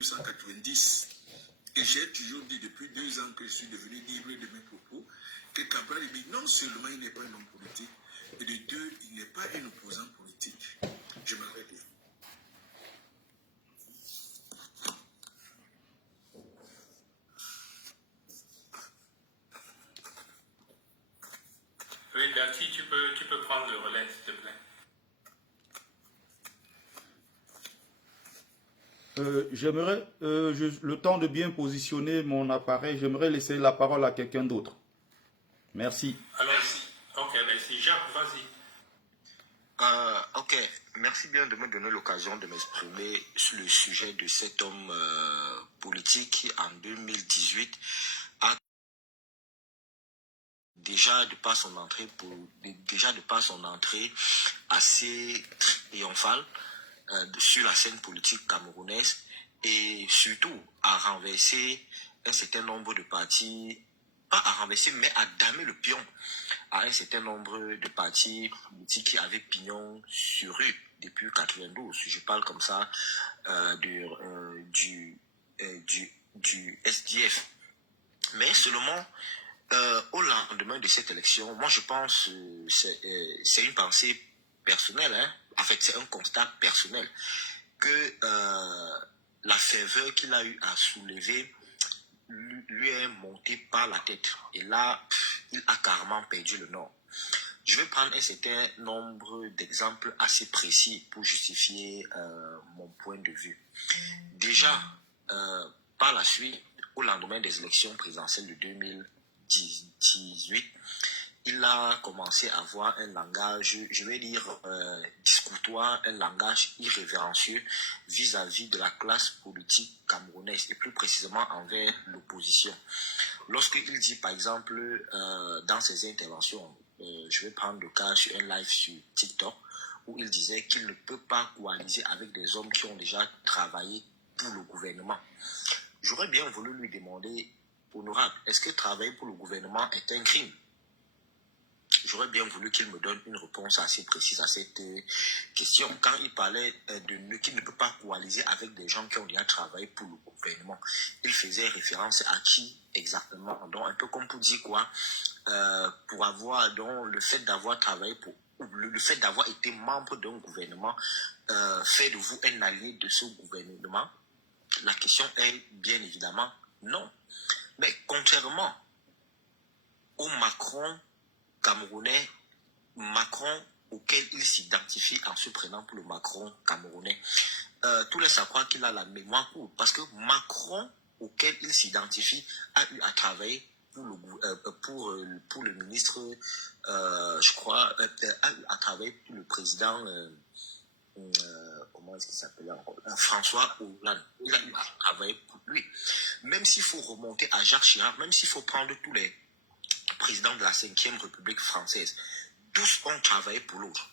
1990. Et j'ai toujours dit depuis 2 ans que je suis devenu libre de mes propos que Cabral dit non seulement il n'est pas un homme politique, et de deux, il n'est pas un opposant politique. Je m'arrête là. Oui, Darty, tu peux prendre le relais, s'il te plaît. J'aimerais, le temps de bien positionner mon appareil, j'aimerais laisser la parole à quelqu'un d'autre. Merci. Alors, ok, merci. Jacques, vas-y. Ok, merci bien de me donner l'occasion de m'exprimer sur le sujet de cet homme politique qui, en 2018, a déjà de par son entrée assez triomphale sur la scène politique camerounaise et surtout à renverser un certain nombre de partis, pas à renverser mais à damer le pion à un certain nombre de partis politiques qui avaient pignon sur rue depuis 92. Je parle comme ça du SDF. Mais seulement au lendemain de cette élection, moi je pense c'est une pensée personnelle, hein. En fait c'est un constat personnel que la ferveur qu'il a eu à soulever lui est montée par la tête. Et là, il a carrément perdu le nord. Je vais prendre un certain nombre d'exemples assez précis pour justifier mon point de vue. Déjà, par la suite, au lendemain des élections présidentielles de 2018, il a commencé à avoir un langage, je vais dire, discoutoir, un langage irrévérencieux vis-à-vis de la classe politique camerounaise et plus précisément envers l'opposition. Lorsqu'il dit, par exemple, dans ses interventions, je vais prendre le cas sur un live sur TikTok, où il disait qu'il ne peut pas coaliser avec des hommes qui ont déjà travaillé pour le gouvernement. J'aurais bien voulu lui demander, honorable, est-ce que travailler pour le gouvernement est un crime? J'aurais bien voulu qu'il me donne une réponse assez précise à cette question. Quand il parlait qu'il ne peut pas coaliser avec des gens qui ont déjà travaillé pour le gouvernement, il faisait référence à qui exactement? Donc un peu comme pour dire quoi, pour avoir donc le fait d'avoir travaillé pour le fait d'avoir été membre d'un gouvernement fait de vous un allié de ce gouvernement. La question est bien évidemment non. Mais contrairement au Macron camerounais, Macron auquel il s'identifie en se prenant pour le Macron camerounais, tout laisse à croire qu'il a la mémoire courte, parce que Macron auquel il s'identifie a eu à travailler pour le ministre, je crois, a eu à travailler pour le président, comment est-ce qu'il s'appelait encore, François Hollande. Il a eu à travailler pour lui. Même s'il faut remonter à Jacques Chirac, même s'il faut prendre tous les président de la 5e République française, tous ont travaillé pour l'autre.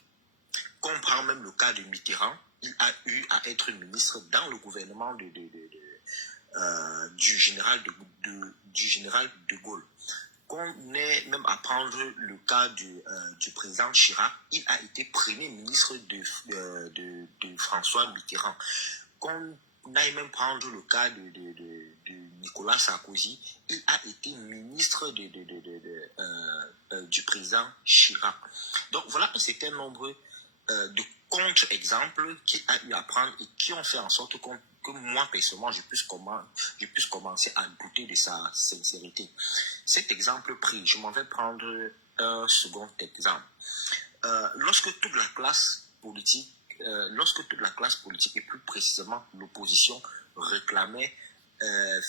Qu'on prend même le cas de Mitterrand, il a eu à être ministre dans le gouvernement du général de Gaulle. Qu'on ait même à prendre le cas du président Chirac, il a été premier ministre de François Mitterrand. Qu'on aille même prendre le cas de Nicolas Sarkozy, il a été ministre du président Chirac. Donc voilà un certain nombre de contre-exemples qu'il a eu à prendre et qui ont fait en sorte que moi personnellement je puisse commencer à douter de sa sincérité. Cet exemple pris, je m'en vais prendre un second exemple. Lorsque toute la classe politique et plus précisément l'opposition réclamait,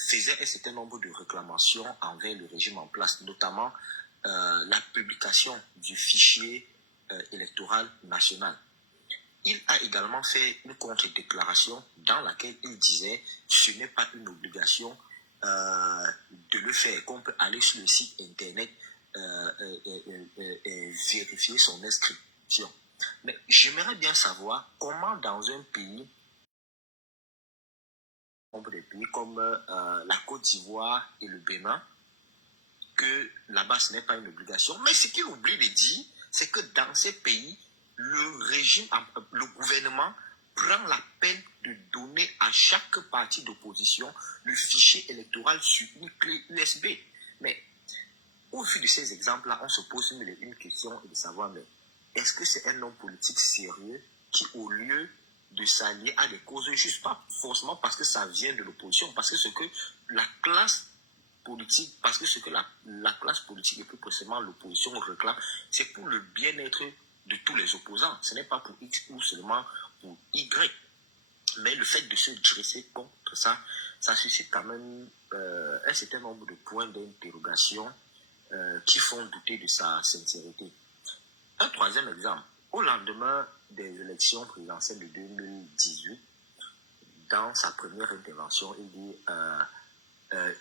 faisait un certain nombre de réclamations envers le régime en place, notamment la publication du fichier électoral national. Il a également fait une contre-déclaration dans laquelle il disait que ce n'est pas une obligation de le faire, qu'on peut aller sur le site internet vérifier son inscription. Mais j'aimerais bien savoir comment dans un pays comme la Côte d'Ivoire et le Bénin, que là-bas ce n'est pas une obligation, mais ce qu'il oublie de dire, c'est que dans ces pays, le gouvernement prend la peine de donner à chaque parti d'opposition le fichier électoral sur une clé USB. Mais au vu de ces exemples-là, on se pose une question et de savoir, mais est-ce que c'est un homme politique sérieux qui, au lieu de s'allier à des causes justes, pas forcément parce que ça vient de l'opposition, parce que ce que la classe politique, parce que ce que la classe politique et plus précisément l'opposition réclame, c'est pour le bien-être de tous les opposants. Ce n'est pas pour X ou seulement pour Y. Mais le fait de se dresser contre ça, ça suscite quand même un certain nombre de points d'interrogation qui font douter de sa sincérité. Un troisième exemple, au lendemain des élections présidentielles de 2018, dans sa première intervention, il dit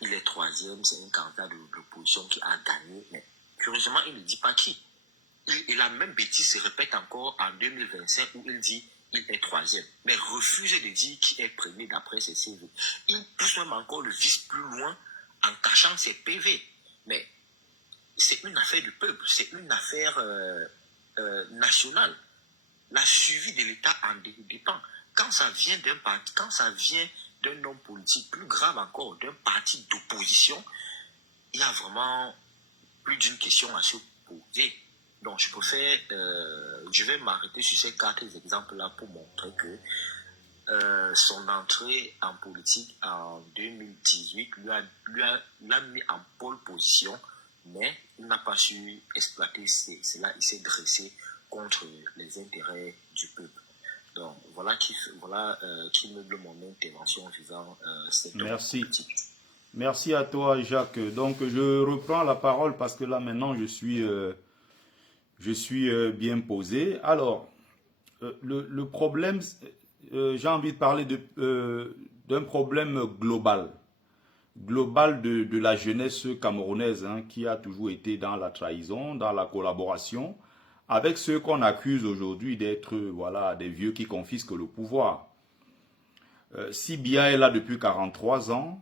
il est troisième, c'est un candidat de l'opposition qui a gagné, mais curieusement, il ne dit pas qui. Et la même bêtise se répète encore en 2025 où il dit il est troisième, mais refuse de dire qui est premier d'après ses CV. Il pousse même encore le vice plus loin en cachant ses PV. Mais c'est une affaire du peuple, c'est une affaire nationale. La suivi de l'État en dépend. Quand ça vient d'un parti, quand ça vient d'un homme politique, plus grave encore, d'un parti d'opposition, il y a vraiment plus d'une question à se poser. Donc je vais m'arrêter sur ces 4 exemples-là pour montrer que son entrée en politique en 2018 l'a mis en pole position, mais il n'a pas su exploiter cela, il s'est dressé contre les intérêts du peuple. Donc voilà qui meuble mon intervention visant cette politique. Merci à toi, Jacques. Donc je reprends la parole parce que là maintenant je suis bien posé. Alors, le problème, j'ai envie de parler d'un problème global de la jeunesse camerounaise, hein, qui a toujours été dans la trahison, dans la collaboration, avec ceux qu'on accuse aujourd'hui d'être des vieux qui confisquent le pouvoir. Si Biya est là depuis 43 ans,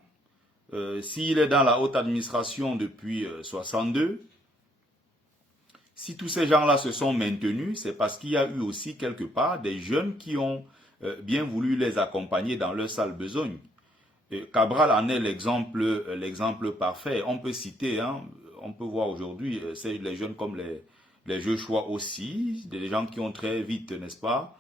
s'il est dans la haute administration depuis 62, si tous ces gens-là se sont maintenus, c'est parce qu'il y a eu aussi quelque part des jeunes qui ont bien voulu les accompagner dans leur sale besogne. Cabral en est l'exemple parfait. On peut citer, hein, on peut voir aujourd'hui, c'est les jeunes comme les Joshua aussi, des gens qui ont très vite, n'est-ce pas,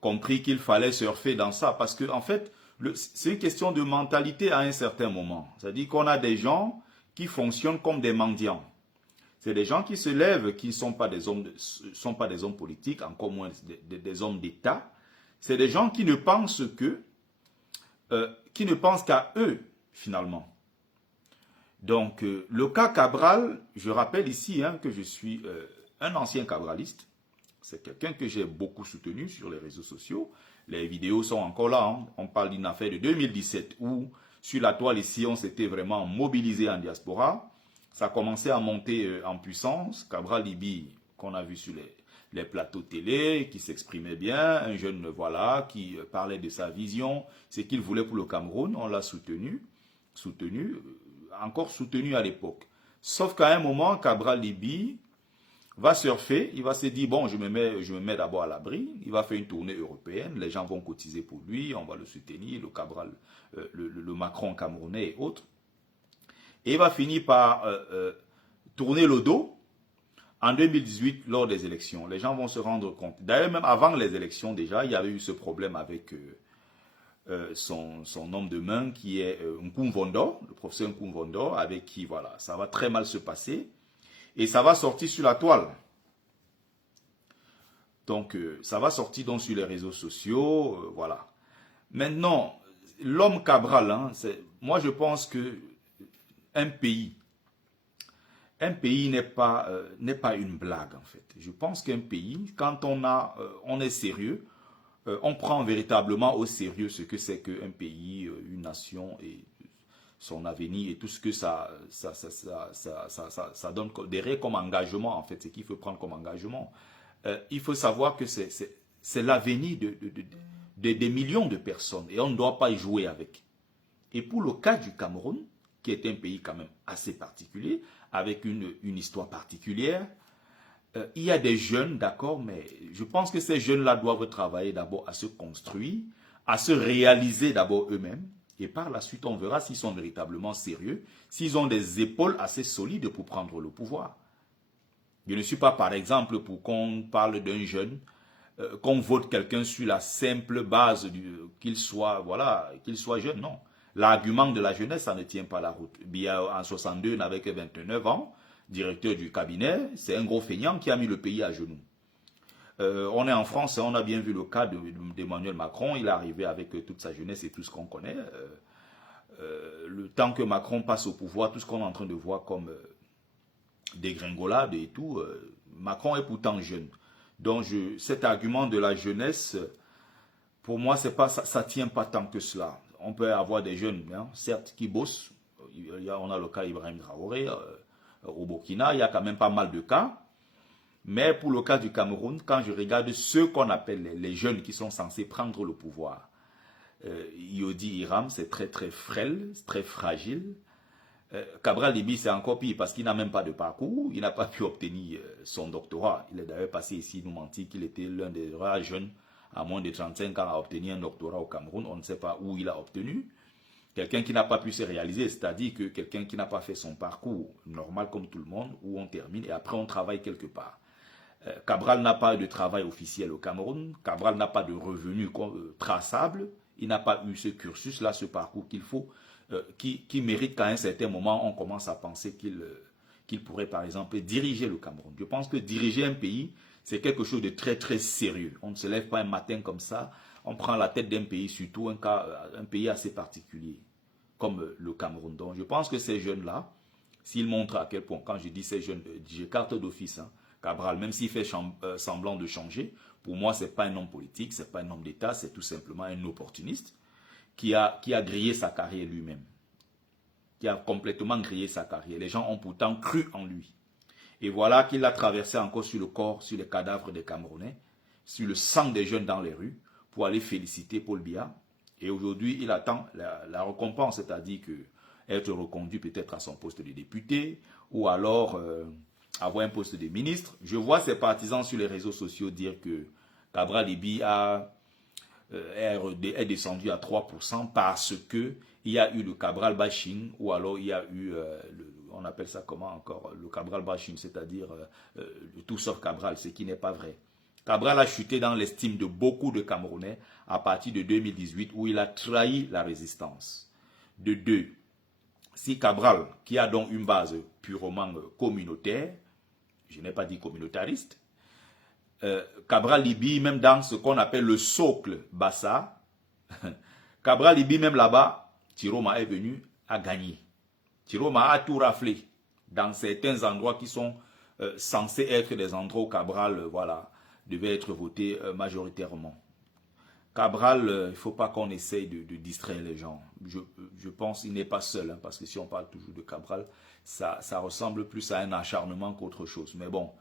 compris qu'il fallait surfer dans ça. Parce que en fait, c'est une question de mentalité à un certain moment. C'est-à-dire qu'on a des gens qui fonctionnent comme des mendiants. C'est des gens qui se lèvent, qui ne sont pas des hommes politiques, encore moins des hommes d'État. C'est des gens qui ne pensent qu'à eux, finalement. Donc, le cas Cabral, je rappelle ici que je suis un ancien cabraliste. C'est quelqu'un que j'ai beaucoup soutenu sur les réseaux sociaux. Les vidéos sont encore là. Hein. On parle d'une affaire de 2017 où, sur la toile ici, on s'était vraiment mobilisé en diaspora. Ça a commencé à monter en puissance. Cabral Libi, qu'on a vu sur les plateaux télé, qui s'exprimait bien, un jeune qui parlait de sa vision, ce qu'il voulait pour le Cameroun, on l'a soutenu, encore soutenu à l'époque. Sauf qu'à un moment, Cabral Libi va surfer, il va se dire, bon, je me mets d'abord à l'abri, il va faire une tournée européenne, les gens vont cotiser pour lui, on va le soutenir, le Cabral, le Macron camerounais et autres. Et il va finir par tourner le dos en 2018 lors des élections. Les gens vont se rendre compte. D'ailleurs, même avant les élections, déjà, il y avait eu ce problème avec son homme de main qui est Nkumvondo, le professeur Nkumvondo, avec qui, voilà, ça va très mal se passer. Et ça va sortir sur la toile. Donc, ça va sortir donc sur les réseaux sociaux, voilà. Maintenant, l'homme Cabral, hein, moi je pense que un pays n'est pas une blague en fait. Je pense qu'un pays, quand on est sérieux, on prend véritablement au sérieux ce que c'est qu'un pays, une nation et son avenir et tout ce que ça donne derrière comme engagement en fait, ce qu'il faut prendre comme engagement. Il faut savoir que c'est l'avenir des millions de personnes et on ne doit pas y jouer avec. Et pour le cas du Cameroun, qui est un pays quand même assez particulier, avec une histoire particulière, il y a des jeunes, d'accord, mais je pense que ces jeunes-là doivent travailler d'abord à se construire, à se réaliser d'abord eux-mêmes, et par la suite, on verra s'ils sont véritablement sérieux, s'ils ont des épaules assez solides pour prendre le pouvoir. Je ne suis pas, par exemple, pour qu'on parle d'un jeune, qu'on vote quelqu'un sur la simple base qu'il soit, voilà, qu'il soit jeune, non. L'argument de la jeunesse, ça ne tient pas la route. Biya, en 62, n'avait que 29 ans, directeur du cabinet, c'est un gros feignant qui a mis le pays à genoux. On est en France, on a bien vu le cas d'Emmanuel Macron, il est arrivé avec toute sa jeunesse et tout ce qu'on connaît. Le temps que Macron passe au pouvoir, tout ce qu'on est en train de voir comme dégringolade et tout, Macron est pourtant jeune. Donc cet argument de la jeunesse, pour moi, c'est pas, ça tient pas tant que cela. On peut avoir des jeunes, hein, certes, qui bossent. On a le cas Ibrahim Traoré, au Burkina, il y a quand même pas mal de cas. Mais pour le cas du Cameroun, quand je regarde ceux qu'on appelle les jeunes qui sont censés prendre le pouvoir, Yodi Hiram, c'est très très frêle, très fragile. Cabral Libi, c'est encore pire parce qu'il n'a même pas de parcours, il n'a pas pu obtenir son doctorat. Il est d'ailleurs passé ici, nous mentit qu'il était l'un des rares jeunes à moins de 35 ans à obtenir un doctorat au Cameroun. On ne sait pas où il a obtenu. Quelqu'un qui n'a pas pu se réaliser, c'est-à-dire que quelqu'un qui n'a pas fait son parcours normal comme tout le monde, où on termine et après on travaille quelque part. Cabral n'a pas de travail officiel au Cameroun, Cabral n'a pas de revenus traçables, il n'a pas eu ce cursus-là, ce parcours qu'il faut, qui mérite qu'à un certain moment, on commence à penser qu'il pourrait par exemple diriger le Cameroun. Je pense que diriger un pays, c'est quelque chose de très très sérieux. On ne se lève pas un matin comme ça, on prend la tête d'un pays, surtout un pays assez particulier, comme le Cameroun. Donc je pense que ces jeunes-là, s'ils montrent à quel point, quand je dis ces jeunes, j'écarte d'office, hein, Cabral, même s'il fait semblant de changer, pour moi, ce n'est pas un homme politique, ce n'est pas un homme d'État, c'est tout simplement un opportuniste qui a grillé sa carrière lui-même, qui a complètement grillé sa carrière. Les gens ont pourtant cru en lui. Et voilà qu'il a traversé encore sur le corps, sur les cadavres des Camerounais, sur le sang des jeunes dans les rues, pour aller féliciter Paul Biya. Et aujourd'hui, il attend la récompense, c'est-à-dire être reconduit peut-être à son poste de député, ou alors avoir un poste de ministre. Je vois ses partisans sur les réseaux sociaux dire que Cabral Libi est descendu à 3% parce que il y a eu le Cabral bashing, ou alors il y a eu, on appelle ça comment encore, le Cabral bashing, c'est-à-dire le tout sauf Cabral, ce qui n'est pas vrai. Cabral a chuté dans l'estime de beaucoup de Camerounais à partir de 2018 où il a trahi la résistance. De deux, si Cabral, qui a donc une base purement communautaire, je n'ai pas dit communautariste, Cabral Libi, même dans ce qu'on appelle le socle Bassa, Cabral Libi, même là-bas, Tiroma est venu à gagner. Tiroma a tout raflé dans certains endroits qui sont censés être des endroits où Cabral, voilà, devait être voté majoritairement. Cabral, il ne faut pas qu'on essaye de distraire les gens. Je pense qu'il n'est pas seul, hein, parce que si on parle toujours de Cabral, ça ressemble plus à un acharnement qu'autre chose. Mais bon,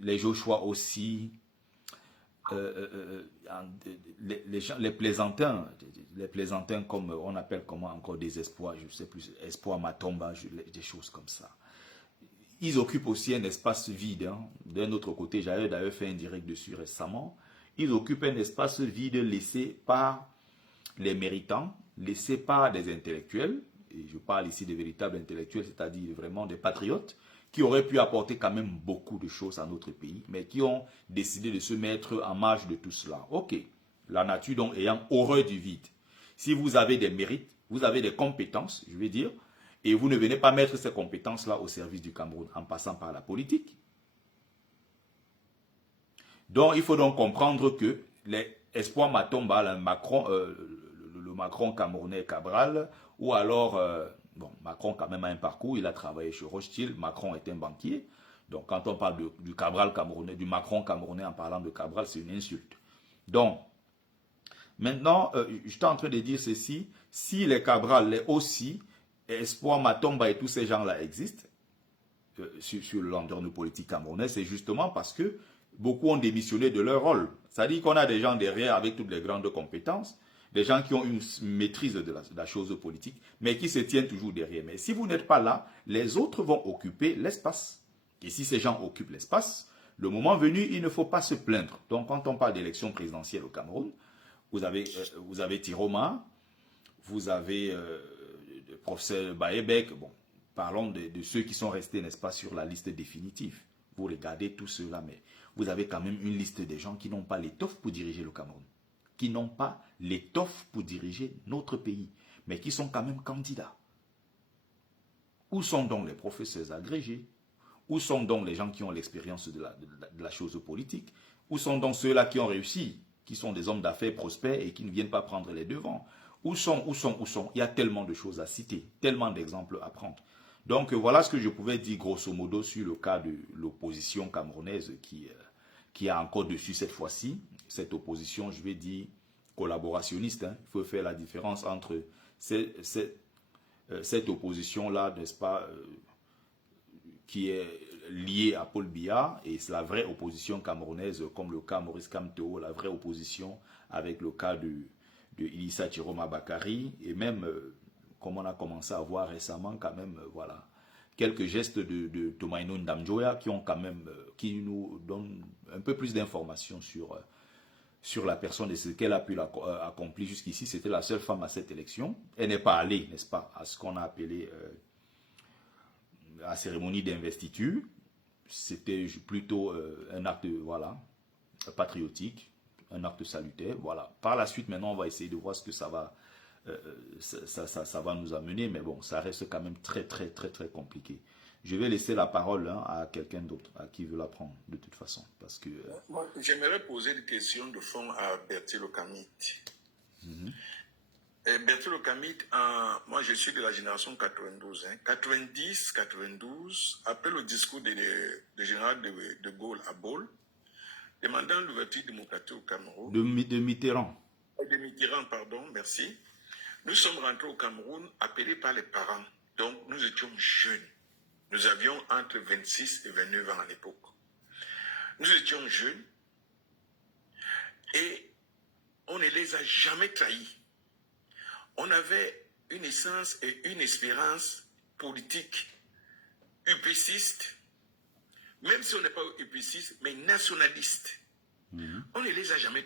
les Joshua aussi, les plaisantins comme on appelle comment encore des espoirs, je ne sais plus, espoir Matomba, des choses comme ça. Ils occupent aussi un espace vide. Hein. D'un autre côté, j'avais d'ailleurs fait un direct dessus récemment. Ils occupent un espace vide laissé par les méritants, laissé par des intellectuels, et je parle ici de véritables intellectuels, c'est-à-dire vraiment des patriotes, qui auraient pu apporter quand même beaucoup de choses à notre pays, mais qui ont décidé de se mettre en marge de tout cela. Ok, la nature donc ayant horreur du vide. Si vous avez des mérites, vous avez des compétences, je veux dire, et vous ne venez pas mettre ces compétences-là au service du Cameroun en passant par la politique. Donc, il faut donc comprendre que les espoirs Matomba, le Macron camerounais Cabral, ou alors, bon, Macron quand même a un parcours, il a travaillé chez Rothschild, Macron est un banquier. Donc, quand on parle du Cabral camerounais, du Macron camerounais en parlant de Cabral, c'est une insulte. Donc, maintenant, je suis en train de dire ceci, si les Cabral, les aussi, Espoir Matomba et tous ces gens-là existent sur le landerneau politique camerounais, c'est justement parce que beaucoup ont démissionné de leur rôle. C'est-à-dire qu'on a des gens derrière avec toutes les grandes compétences, des gens qui ont une maîtrise de la chose politique, mais qui se tiennent toujours derrière. Mais si vous n'êtes pas là, les autres vont occuper l'espace. Et si ces gens occupent l'espace, le moment venu, il ne faut pas se plaindre. Donc, quand on parle d'élection présidentielle au Cameroun, vous avez Tiroma, vous avez le professeur Baebek. Bon, parlons de ceux qui sont restés, n'est-ce pas, sur la liste définitive. Vous regardez tout cela, mais vous avez quand même une liste des gens qui n'ont pas l'étoffe pour diriger le Cameroun, qui n'ont pas l'étoffe pour diriger notre pays, mais qui sont quand même candidats. Où sont donc les professeurs agrégés? Où sont donc les gens qui ont l'expérience de la chose politique? Où sont donc ceux-là qui ont réussi, qui sont des hommes d'affaires prospères et qui ne viennent pas prendre les devants? Où sont? Il y a tellement de choses à citer, tellement d'exemples à prendre. Donc voilà ce que je pouvais dire grosso modo sur le cas de l'opposition camerounaise qui a encore dessus cette fois-ci. Cette opposition, je vais dire, collaborationniste. Hein. Il faut faire la différence entre cette opposition-là, n'est-ce pas, qui est liée à Paul Biya, et c'est la vraie opposition camerounaise, comme le cas Maurice Kamto, la vraie opposition avec le cas de Idrissa Chiroma Bakary, et même, comme on a commencé à voir récemment, quand même, voilà, quelques gestes de Tomaino Ndamjoya qui ont quand même, qui nous donnent un peu plus d'informations sur la personne et ce qu'elle a pu accomplir jusqu'ici. C'était la seule femme à cette élection. Elle n'est pas allée, n'est-ce pas, à ce qu'on a appelé la cérémonie d'investiture. C'était plutôt un acte, voilà, patriotique, un acte salutaire, voilà. Par la suite, maintenant, on va essayer de voir ce que ça va, ça va nous amener, mais bon, ça reste quand même très compliqué. Je vais laisser la parole à quelqu'un d'autre, à qui veut la prendre, de toute façon, parce que... Moi, j'aimerais poser une question de fond à Bertil Okamit. Bertil Okamit, moi je suis de la génération 92, hein, 90, 92, après le discours de général de Gaulle à Bôle, demandant l'ouverture démocratique au Cameroun. De Mitterrand. De Mitterrand, pardon, merci. Nous sommes rentrés au Cameroun appelés par les parents. Donc nous étions jeunes. Nous avions entre 26 et 29 ans à l'époque. Nous étions jeunes et on ne les a jamais trahis. On avait une essence et une espérance politique upéciste, même si on n'est pas upéciste, mais nationaliste. On ne les a jamais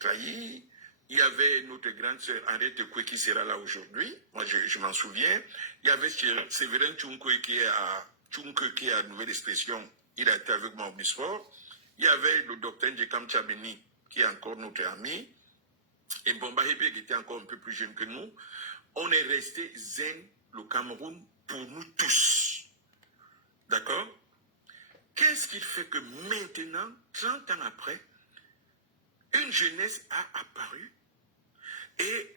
trahis. Il y avait notre grande sœur Henriette Koué qui sera là aujourd'hui. Moi, je m'en souviens. Il y avait Séverin Tchounkoé qui est à Nouvelle Expression. Il a été avec moi au Omnisport. Il y avait le docteur Ndjekam Tchabeni qui est encore notre ami. Et Bomba Hébé qui était encore un peu plus jeune que nous. On est resté zen, le Cameroun, pour nous tous. D'accord? Qu'est-ce qui fait que maintenant, 30 ans après, une jeunesse a apparu et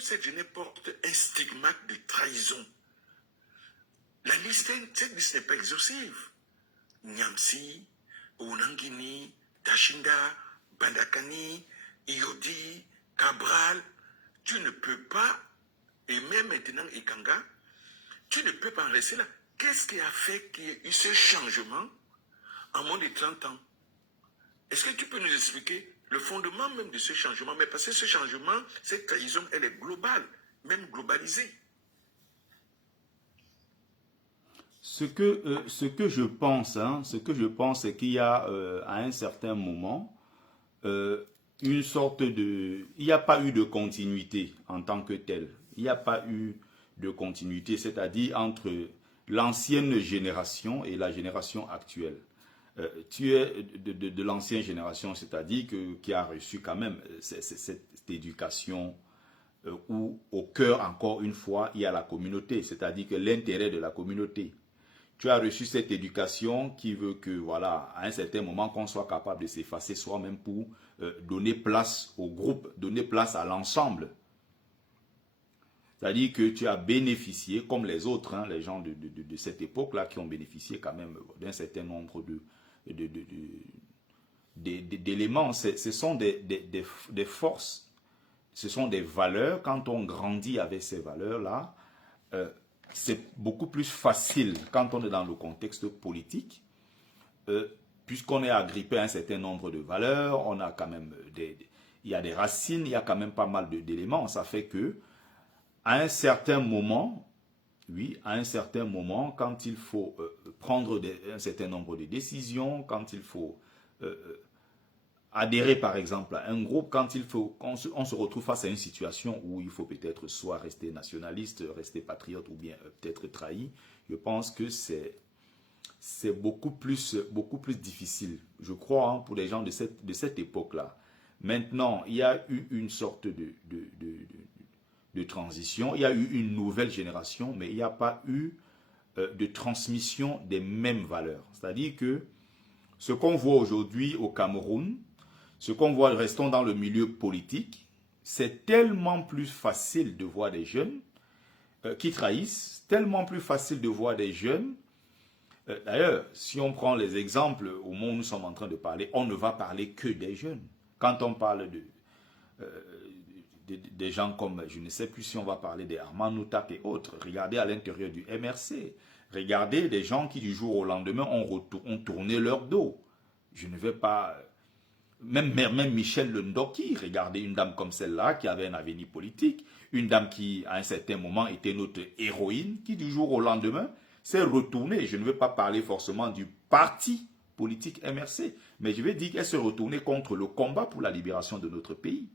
cette jeunesse porte un stigmate de trahison. Cette liste n'est pas exhaustive. Nyamsi, Ounangini, Tashinga, Bandakani, Iodi, Cabral, tu ne peux pas, et même maintenant Ikanga, tu ne peux pas en rester là. Qu'est-ce qui a fait qu'il y ait eu ce changement en moins de 30 ans? Est-ce que tu peux nous expliquer le fondement même de ce changement? Mais parce que ce changement, cette trahison, elle est globale, même globalisée. Ce que je pense, c'est qu'il y a à un certain moment une sorte de... Il n'y a pas eu de continuité en tant que telle. Il n'y a pas eu de continuité, c'est-à-dire entre l'ancienne génération et la génération actuelle. Tu es de l'ancienne génération, c'est-à-dire qui a reçu quand même cette éducation où au cœur, encore une fois, il y a la communauté, c'est-à-dire que l'intérêt de la communauté. Tu as reçu cette éducation qui veut que, voilà, à un certain moment, qu'on soit capable de s'effacer soi-même pour donner place au groupe, donner place à l'ensemble. C'est-à-dire que tu as bénéficié, comme les autres, hein, les gens de cette époque-là, qui ont bénéficié quand même d'un certain nombre d'éléments. Ce sont des forces, ce sont des valeurs. Quand on grandit avec ces valeurs-là, c'est beaucoup plus facile quand on est dans le contexte politique, puisqu'on est agrippé à un certain nombre de valeurs, on a quand même il y a des racines, il y a quand même pas mal d'éléments. Ça fait que, à un certain moment, oui, à un certain moment, quand il faut prendre un certain nombre de décisions, quand il faut adhérer par exemple à un groupe, quand il faut on se retrouve face à une situation où il faut peut-être soit rester nationaliste, rester patriote ou bien peut-être trahi, je pense que c'est beaucoup plus difficile, je crois, hein, pour les gens de cette époque-là. Maintenant, il y a eu une sorte de transition, il y a eu une nouvelle génération, mais il n'y a pas eu de transmission des mêmes valeurs. C'est-à-dire que ce qu'on voit aujourd'hui au Cameroun, ce qu'on voit, restons dans le milieu politique, c'est tellement plus facile de voir des jeunes qui trahissent, tellement plus facile de voir des jeunes. D'ailleurs, si on prend les exemples au moment où nous sommes en train de parler, on ne va parler que des jeunes. Quand on parle des gens comme, je ne sais plus si on va parler des Armand Noutak et autres, regardez à l'intérieur du MRC, regardez des gens qui du jour au lendemain ont tourné leur dos. Je ne vais pas... Même Michel Ndoki, regardez une dame comme celle-là qui avait un avenir politique, une dame qui à un certain moment était notre héroïne, qui du jour au lendemain s'est retournée. Je ne veux pas parler forcément du parti politique MRC, mais je vais dire qu'elle s'est retournée contre le combat pour la libération de notre pays.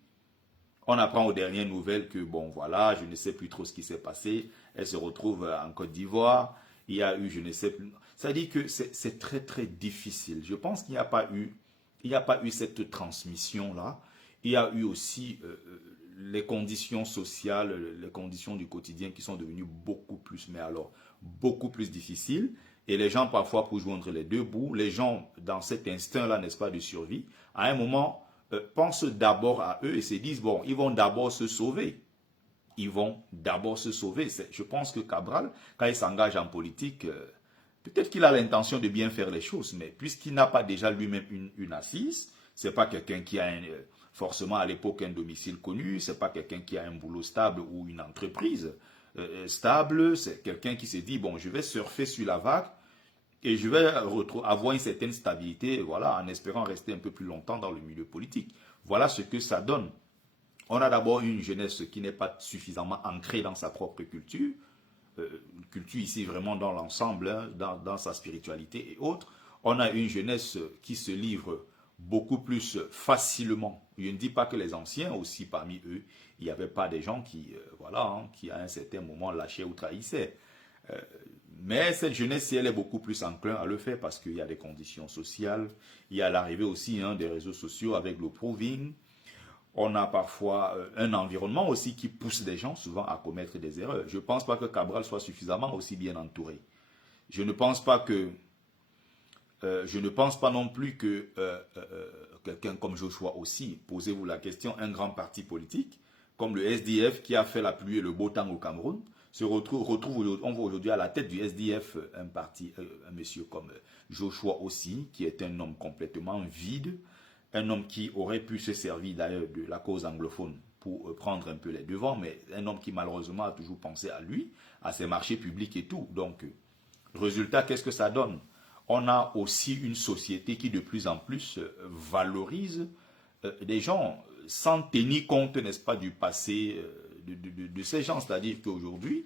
On apprend aux dernières nouvelles que, bon voilà, je ne sais plus trop ce qui s'est passé, elle se retrouve en Côte d'Ivoire, il y a eu, je ne sais plus... Ça dit que c'est très très difficile. Je pense qu'il n'y a pas eu cette transmission-là. Il y a eu aussi les conditions sociales, les conditions du quotidien qui sont devenues beaucoup plus, mais alors beaucoup plus difficiles. Et les gens, parfois, pour joindre les deux bouts, les gens, dans cet instinct-là, n'est-ce pas, de survie, à un moment, pensent d'abord à eux et se disent, bon, ils vont d'abord se sauver. Ils vont d'abord se sauver. Je pense que Cabral, quand il s'engage en politique... peut-être qu'il a l'intention de bien faire les choses, mais puisqu'il n'a pas déjà lui-même une assise, c'est pas quelqu'un qui a forcément à l'époque un domicile connu, c'est pas quelqu'un qui a un boulot stable ou une entreprise stable, c'est quelqu'un qui s'est dit, bon, je vais surfer sur la vague et je vais avoir une certaine stabilité, voilà, en espérant rester un peu plus longtemps dans le milieu politique. Voilà ce que ça donne. On a d'abord une jeunesse qui n'est pas suffisamment ancrée dans sa propre culture, culture ici vraiment dans l'ensemble, hein, dans sa spiritualité et autres. On a une jeunesse qui se livre beaucoup plus facilement. Je ne dis pas que les anciens aussi, parmi eux, il n'y avait pas des gens qui, voilà, hein, qui à un certain moment lâchaient ou trahissaient. Mais cette jeunesse, elle est beaucoup plus enclin à le faire parce qu'il y a des conditions sociales. Il y a l'arrivée aussi hein, des réseaux sociaux avec le proving. On a parfois un environnement aussi qui pousse des gens souvent à commettre des erreurs. Je ne pense pas que Cabral soit suffisamment aussi bien entouré. Je ne pense pas non plus que quelqu'un comme Joshua aussi, posez-vous la question, un grand parti politique, comme le SDF qui a fait la pluie et le beau temps au Cameroun, on voit aujourd'hui à la tête du SDF un monsieur comme Joshua aussi, qui est un homme complètement vide, un homme qui aurait pu se servir d'ailleurs de la cause anglophone pour prendre un peu les devants, mais un homme qui malheureusement a toujours pensé à lui, à ses marchés publics et tout. Donc, résultat, qu'est-ce que ça donne? On a aussi une société qui de plus en plus valorise des gens sans tenir compte, n'est-ce pas, du passé de ces gens. C'est-à-dire qu'aujourd'hui,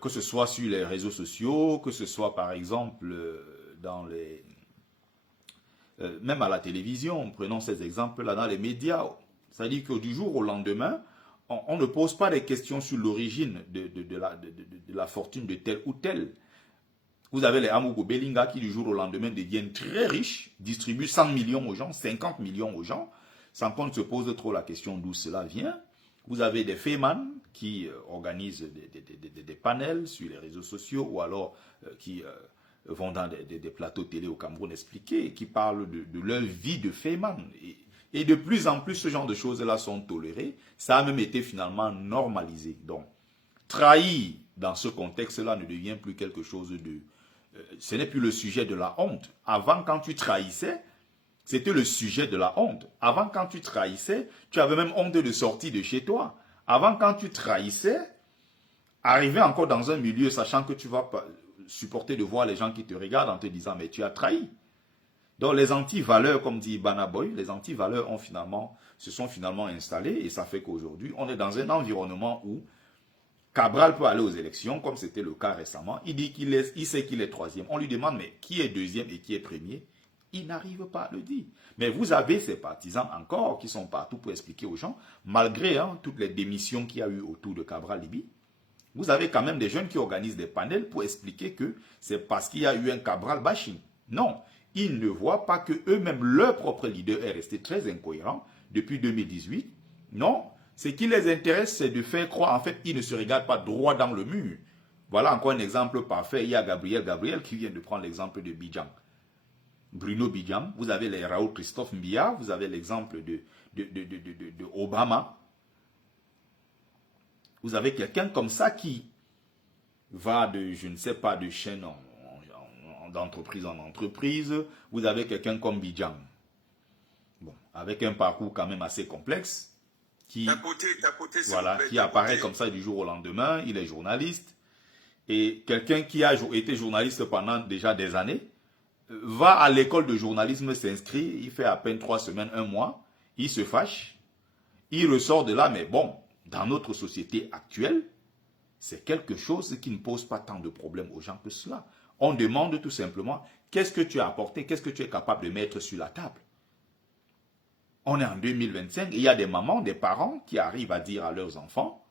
que ce soit sur les réseaux sociaux, que ce soit par exemple dans les... même à la télévision, prenons ces exemples-là dans les médias, c'est-à-dire que du jour au lendemain, on ne pose pas des questions sur l'origine de la fortune de tel ou tel. Vous avez les Amogo Belinga qui du jour au lendemain deviennent très riches, distribuent 100 millions aux gens, 50 millions aux gens, sans qu'on ne se pose trop la question d'où cela vient. Vous avez des Feynman qui organisent des panels sur les réseaux sociaux ou alors qui vont dans des plateaux télé au Cameroun expliquer, qui parlent de leur vie de Feynman. Et de plus en plus, ce genre de choses-là sont tolérées. Ça a même été finalement normalisé. Donc, trahir dans ce contexte-là ne devient plus quelque chose de... ce n'est plus le sujet de la honte. Avant, quand tu trahissais, c'était le sujet de la honte. Avant, quand tu trahissais, tu avais même honte de sortir de chez toi. Avant, quand tu trahissais, arriver encore dans un milieu, sachant que tu vas supporter de voir les gens qui te regardent en te disant « mais tu as trahi ». Donc les anti-valeurs, comme dit Banaboy, les anti-valeurs se sont finalement installées et ça fait qu'aujourd'hui, on est dans un environnement où Cabral peut aller aux élections, comme c'était le cas récemment. Il dit il sait qu'il est troisième. On lui demande, mais qui est deuxième et qui est premier? Il n'arrive pas à le dire. Mais vous avez ces partisans encore qui sont partout pour expliquer aux gens, malgré toutes les démissions qu'il y a eu autour de Cabral Libye, vous avez quand même des jeunes qui organisent des panels pour expliquer que c'est parce qu'il y a eu un Cabral bashing. Non, ils ne voient pas que eux-mêmes, leur propre leader est resté très incohérent depuis 2018. Non, ce qui les intéresse, c'est de faire croire, en fait, ils ne se regardent pas droit dans le mur. Voilà encore un exemple parfait. Il y a Gabriel qui vient de prendre l'exemple de Bidjan. Bruno Bidjan, vous avez les Raoul Christophe Mbia, vous avez l'exemple de Obama. Vous avez quelqu'un comme ça qui va de, je ne sais pas, de chaîne d'entreprise en entreprise. Vous avez quelqu'un comme Bidjan. Bon, avec un parcours quand même assez complexe. Qui, voilà, qui apparaît comme ça du jour au lendemain. Il est journaliste. Et quelqu'un qui a été journaliste pendant déjà des années, va à l'école de journalisme, s'inscrit, il fait à peine 3 semaines, 1 mois, il se fâche, il ressort de là, mais bon, dans notre société actuelle, c'est quelque chose qui ne pose pas tant de problèmes aux gens que cela. On demande tout simplement, qu'est-ce que tu as apporté, qu'est-ce que tu es capable de mettre sur la table? On est en 2025 et il y a des mamans, des parents qui arrivent à dire à leurs enfants,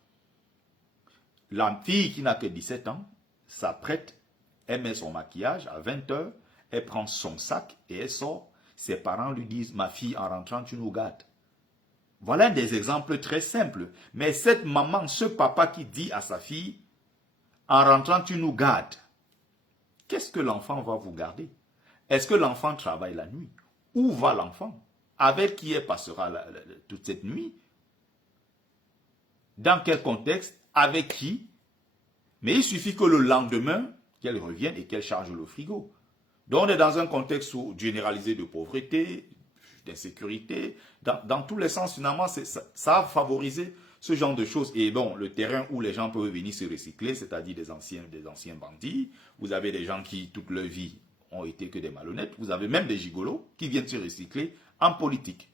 la fille qui n'a que 17 ans s'apprête, elle met son maquillage à 20 h, elle prend son sac et elle sort. Ses parents lui disent, ma fille, en rentrant, tu nous gardes. Voilà des exemples très simples. Mais cette maman, ce papa qui dit à sa fille, en rentrant, tu nous gardes. Qu'est-ce que l'enfant va vous garder? Est-ce que l'enfant travaille la nuit? Où va l'enfant? Avec qui elle passera toute cette nuit? Dans quel contexte? Avec qui? Mais il suffit que le lendemain, qu'elle revienne et qu'elle charge le frigo. Donc on est dans un contexte généralisé de pauvreté, d'insécurité. Dans tous les sens, finalement, ça a favorisé ce genre de choses. Et bon, le terrain où les gens peuvent venir se recycler, c'est-à-dire des anciens bandits. Vous avez des gens qui, toute leur vie, ont été que des malhonnêtes. Vous avez même des gigolos qui viennent se recycler en politique.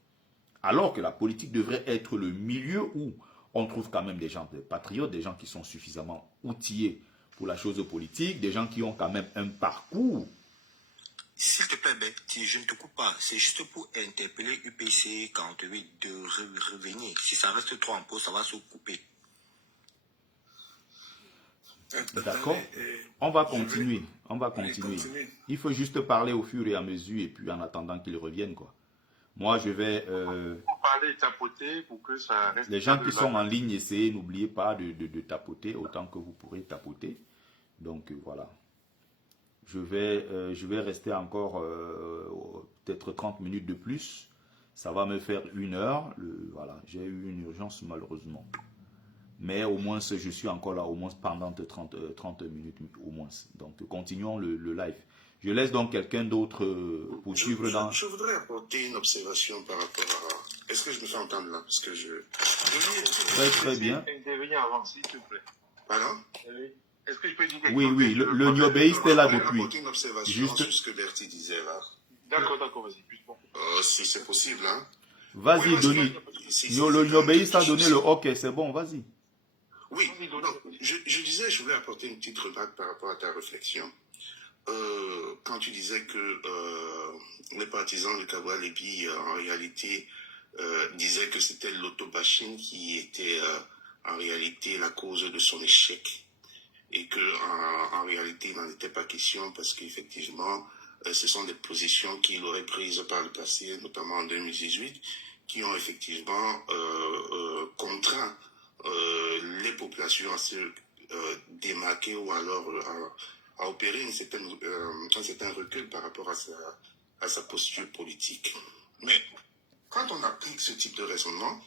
Alors que la politique devrait être le milieu où on trouve quand même des gens, des patriotes, des gens qui sont suffisamment outillés pour la chose politique, des gens qui ont quand même un parcours. S'il te plaît, je ne te coupe pas. C'est juste pour interpeller UPC 48 de revenir. Si ça reste trop en pause, ça va se couper. D'accord. On va continuer. On va continuer. Il faut juste parler au fur et à mesure et puis en attendant qu'ils reviennent, quoi. Moi, je vais... Pour parler et tapoter pour que ça reste... Les gens qui sont en ligne, essayez, n'oubliez pas de tapoter autant que vous pourrez tapoter. Donc, voilà. Je vais rester encore peut-être 30 minutes de plus. Ça va me faire 1 heure. Voilà, j'ai eu une urgence malheureusement. Mais au moins, je suis encore là au moins pendant 30 minutes au moins. Donc, continuons le live. Je laisse donc quelqu'un d'autre poursuivre dans... Je voudrais apporter une observation par rapport à... Est-ce que je me fais entendre là? Parce que Très bien. Intervenir avant, s'il te plaît. Pardon? Est-ce que je peux dire quelque Oui, chose? oui, le Niobéiste est là depuis. Je voudrais apporter une observation sur ce que Bertie disait là. D'accord, vas-y. Si c'est possible, hein. Vas-y, Denis. Le Niobéiste a donné le OK, c'est bon, vas-y. Oui, donc, je disais, je voulais apporter une petite remarque par rapport à ta réflexion. Quand tu disais que les partisans de Cabral Libye, en réalité, disaient que c'était l'autobashing qui était en réalité la cause de son échec. Et que en réalité, il n'en était pas question parce qu'effectivement, ce sont des positions qu'il aurait prises par le passé, notamment en 2018, qui ont effectivement contraint les populations à se démarquer ou alors à opérer un certain recul par rapport à sa posture politique. Mais quand on applique ce type de raisonnement,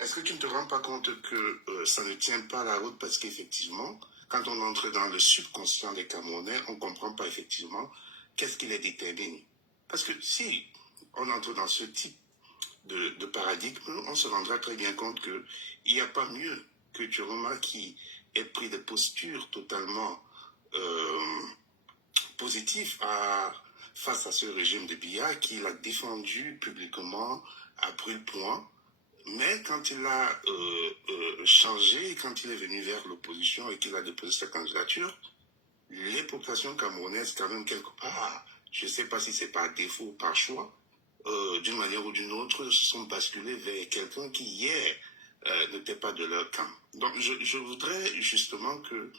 est-ce que tu ne te rends pas compte que ça ne tient pas la route parce qu'effectivement, quand on entre dans le subconscient des Camerounais, on ne comprend pas effectivement qu'est-ce qui les détermine. Parce que si on entre dans ce type de paradigme, on se rendra très bien compte qu'il n'y a pas mieux que Djoroma qui ait pris des postures totalement positives face à ce régime de Biya, qui l'a défendu publiquement à brûle-point, Mais quand il a changé, quand il est venu vers l'opposition et qu'il a déposé sa candidature, les populations camerounaises, quand même, quelque part, je ne sais pas si c'est par défaut ou par choix, d'une manière ou d'une autre, se sont basculés vers quelqu'un qui, hier, n'était pas de leur camp. Donc, je voudrais justement que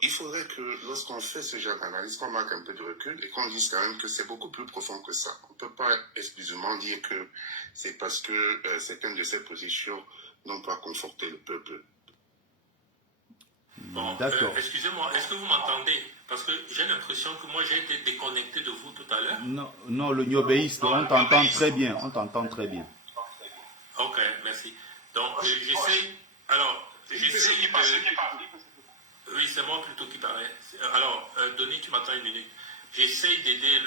il faudrait que lorsqu'on fait ce genre d'analyse, qu'on marque un peu de recul et qu'on dise quand même que c'est beaucoup plus profond que ça. On ne peut pas exclusivement dire que c'est parce que certaines de ces positions n'ont pas conforté le peuple. Bon, D'accord. excusez-moi, est-ce que vous m'entendez? Parce que j'ai l'impression que moi j'ai été déconnecté de vous tout à l'heure. Non, non, le niobéiste, on t'entend très bien, on t'entend très bien. Ok, merci. Donc, j'essaie. Alors, j'essaie de. Oui, c'est moi plutôt qui parlais. Alors, Denis, tu m'attends une minute. J'essaie d'aider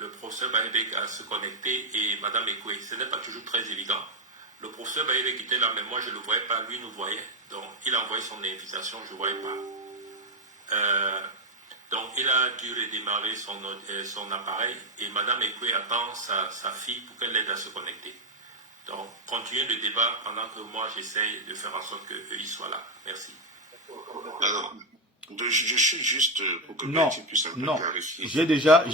le professeur Baïbek à se connecter et Madame Ekwe. Ce n'est pas toujours très évident. Le professeur Baïbek était là, mais moi je ne le voyais pas. Lui nous voyait. Donc, il a envoyé son invitation, je ne voyais pas. Donc, il a dû redémarrer son appareil et Madame Ekwe attend sa fille pour qu'elle l'aide à se connecter. Donc, continuez le débat pendant que moi j'essaie de faire en sorte qu'eux soient là. Merci. Alors, je suis juste pour que tu puisses un peu clarifier. J'ai déjà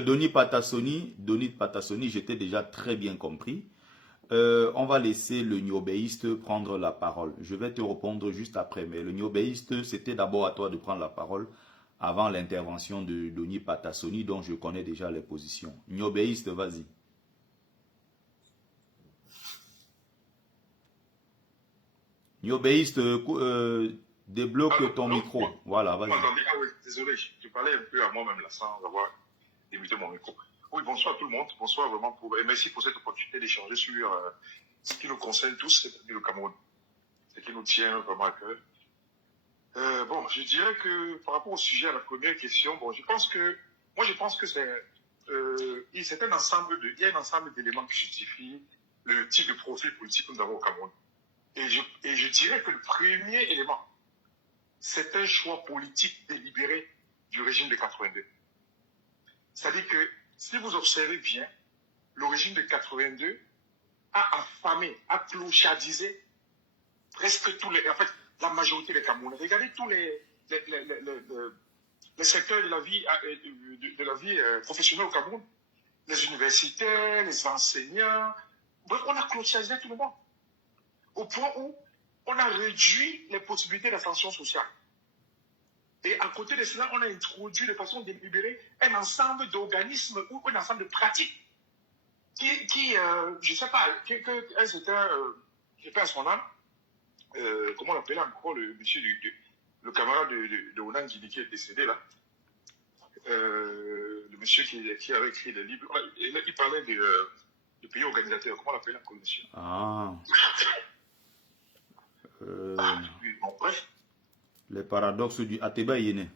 Denis Patassoni, j'étais déjà très bien compris. On va laisser le niobéiste prendre la parole. Je vais te répondre juste après, mais le niobéiste, c'était d'abord à toi de prendre la parole avant l'intervention de Denis Patassoni, dont je connais déjà les positions. Niobéiste, vas-y. Niobéiste, débloque ton micro. Voilà, vas-y. Ah oui, désolé, je parlais un peu à moi-même là, sans avoir démuté mon micro. Oui, bonsoir tout le monde. Bonsoir vraiment et merci pour cette opportunité d'échanger sur ce qui nous concerne tous, c'est-à-dire le Cameroun. Ce qui nous tient vraiment à cœur. Bon, je dirais que par rapport au sujet à la première question, bon, je pense que c'est un ensemble il y a un ensemble d'éléments qui justifient le type de profil politique que nous avons au Cameroun. Et je dirais que le premier élément, c'est un choix politique délibéré du régime de 82. C'est-à-dire que, si vous observez bien, le régime de 82 a affamé, a clochardisé presque la majorité des Camerounais. Regardez tous les secteurs de la vie professionnelle au Cameroun. Les universitaires, les enseignants. Bref, on a clochardisé tout le monde. Au point où on a réduit les possibilités d'ascension sociale. Et à côté de cela, on a introduit de façon délibérée un ensemble d'organismes ou un ensemble de pratiques qui je ne sais pas, un certain, je paie à son âme, comment on l'appelait encore, le monsieur, le camarade de Onan qui est décédé là, le monsieur qui avait écrit des livres, il parlait de pays organisateurs, comment on l'appelait encore, monsieur? Bon, bref. Les paradoxes du Ateba Yéné.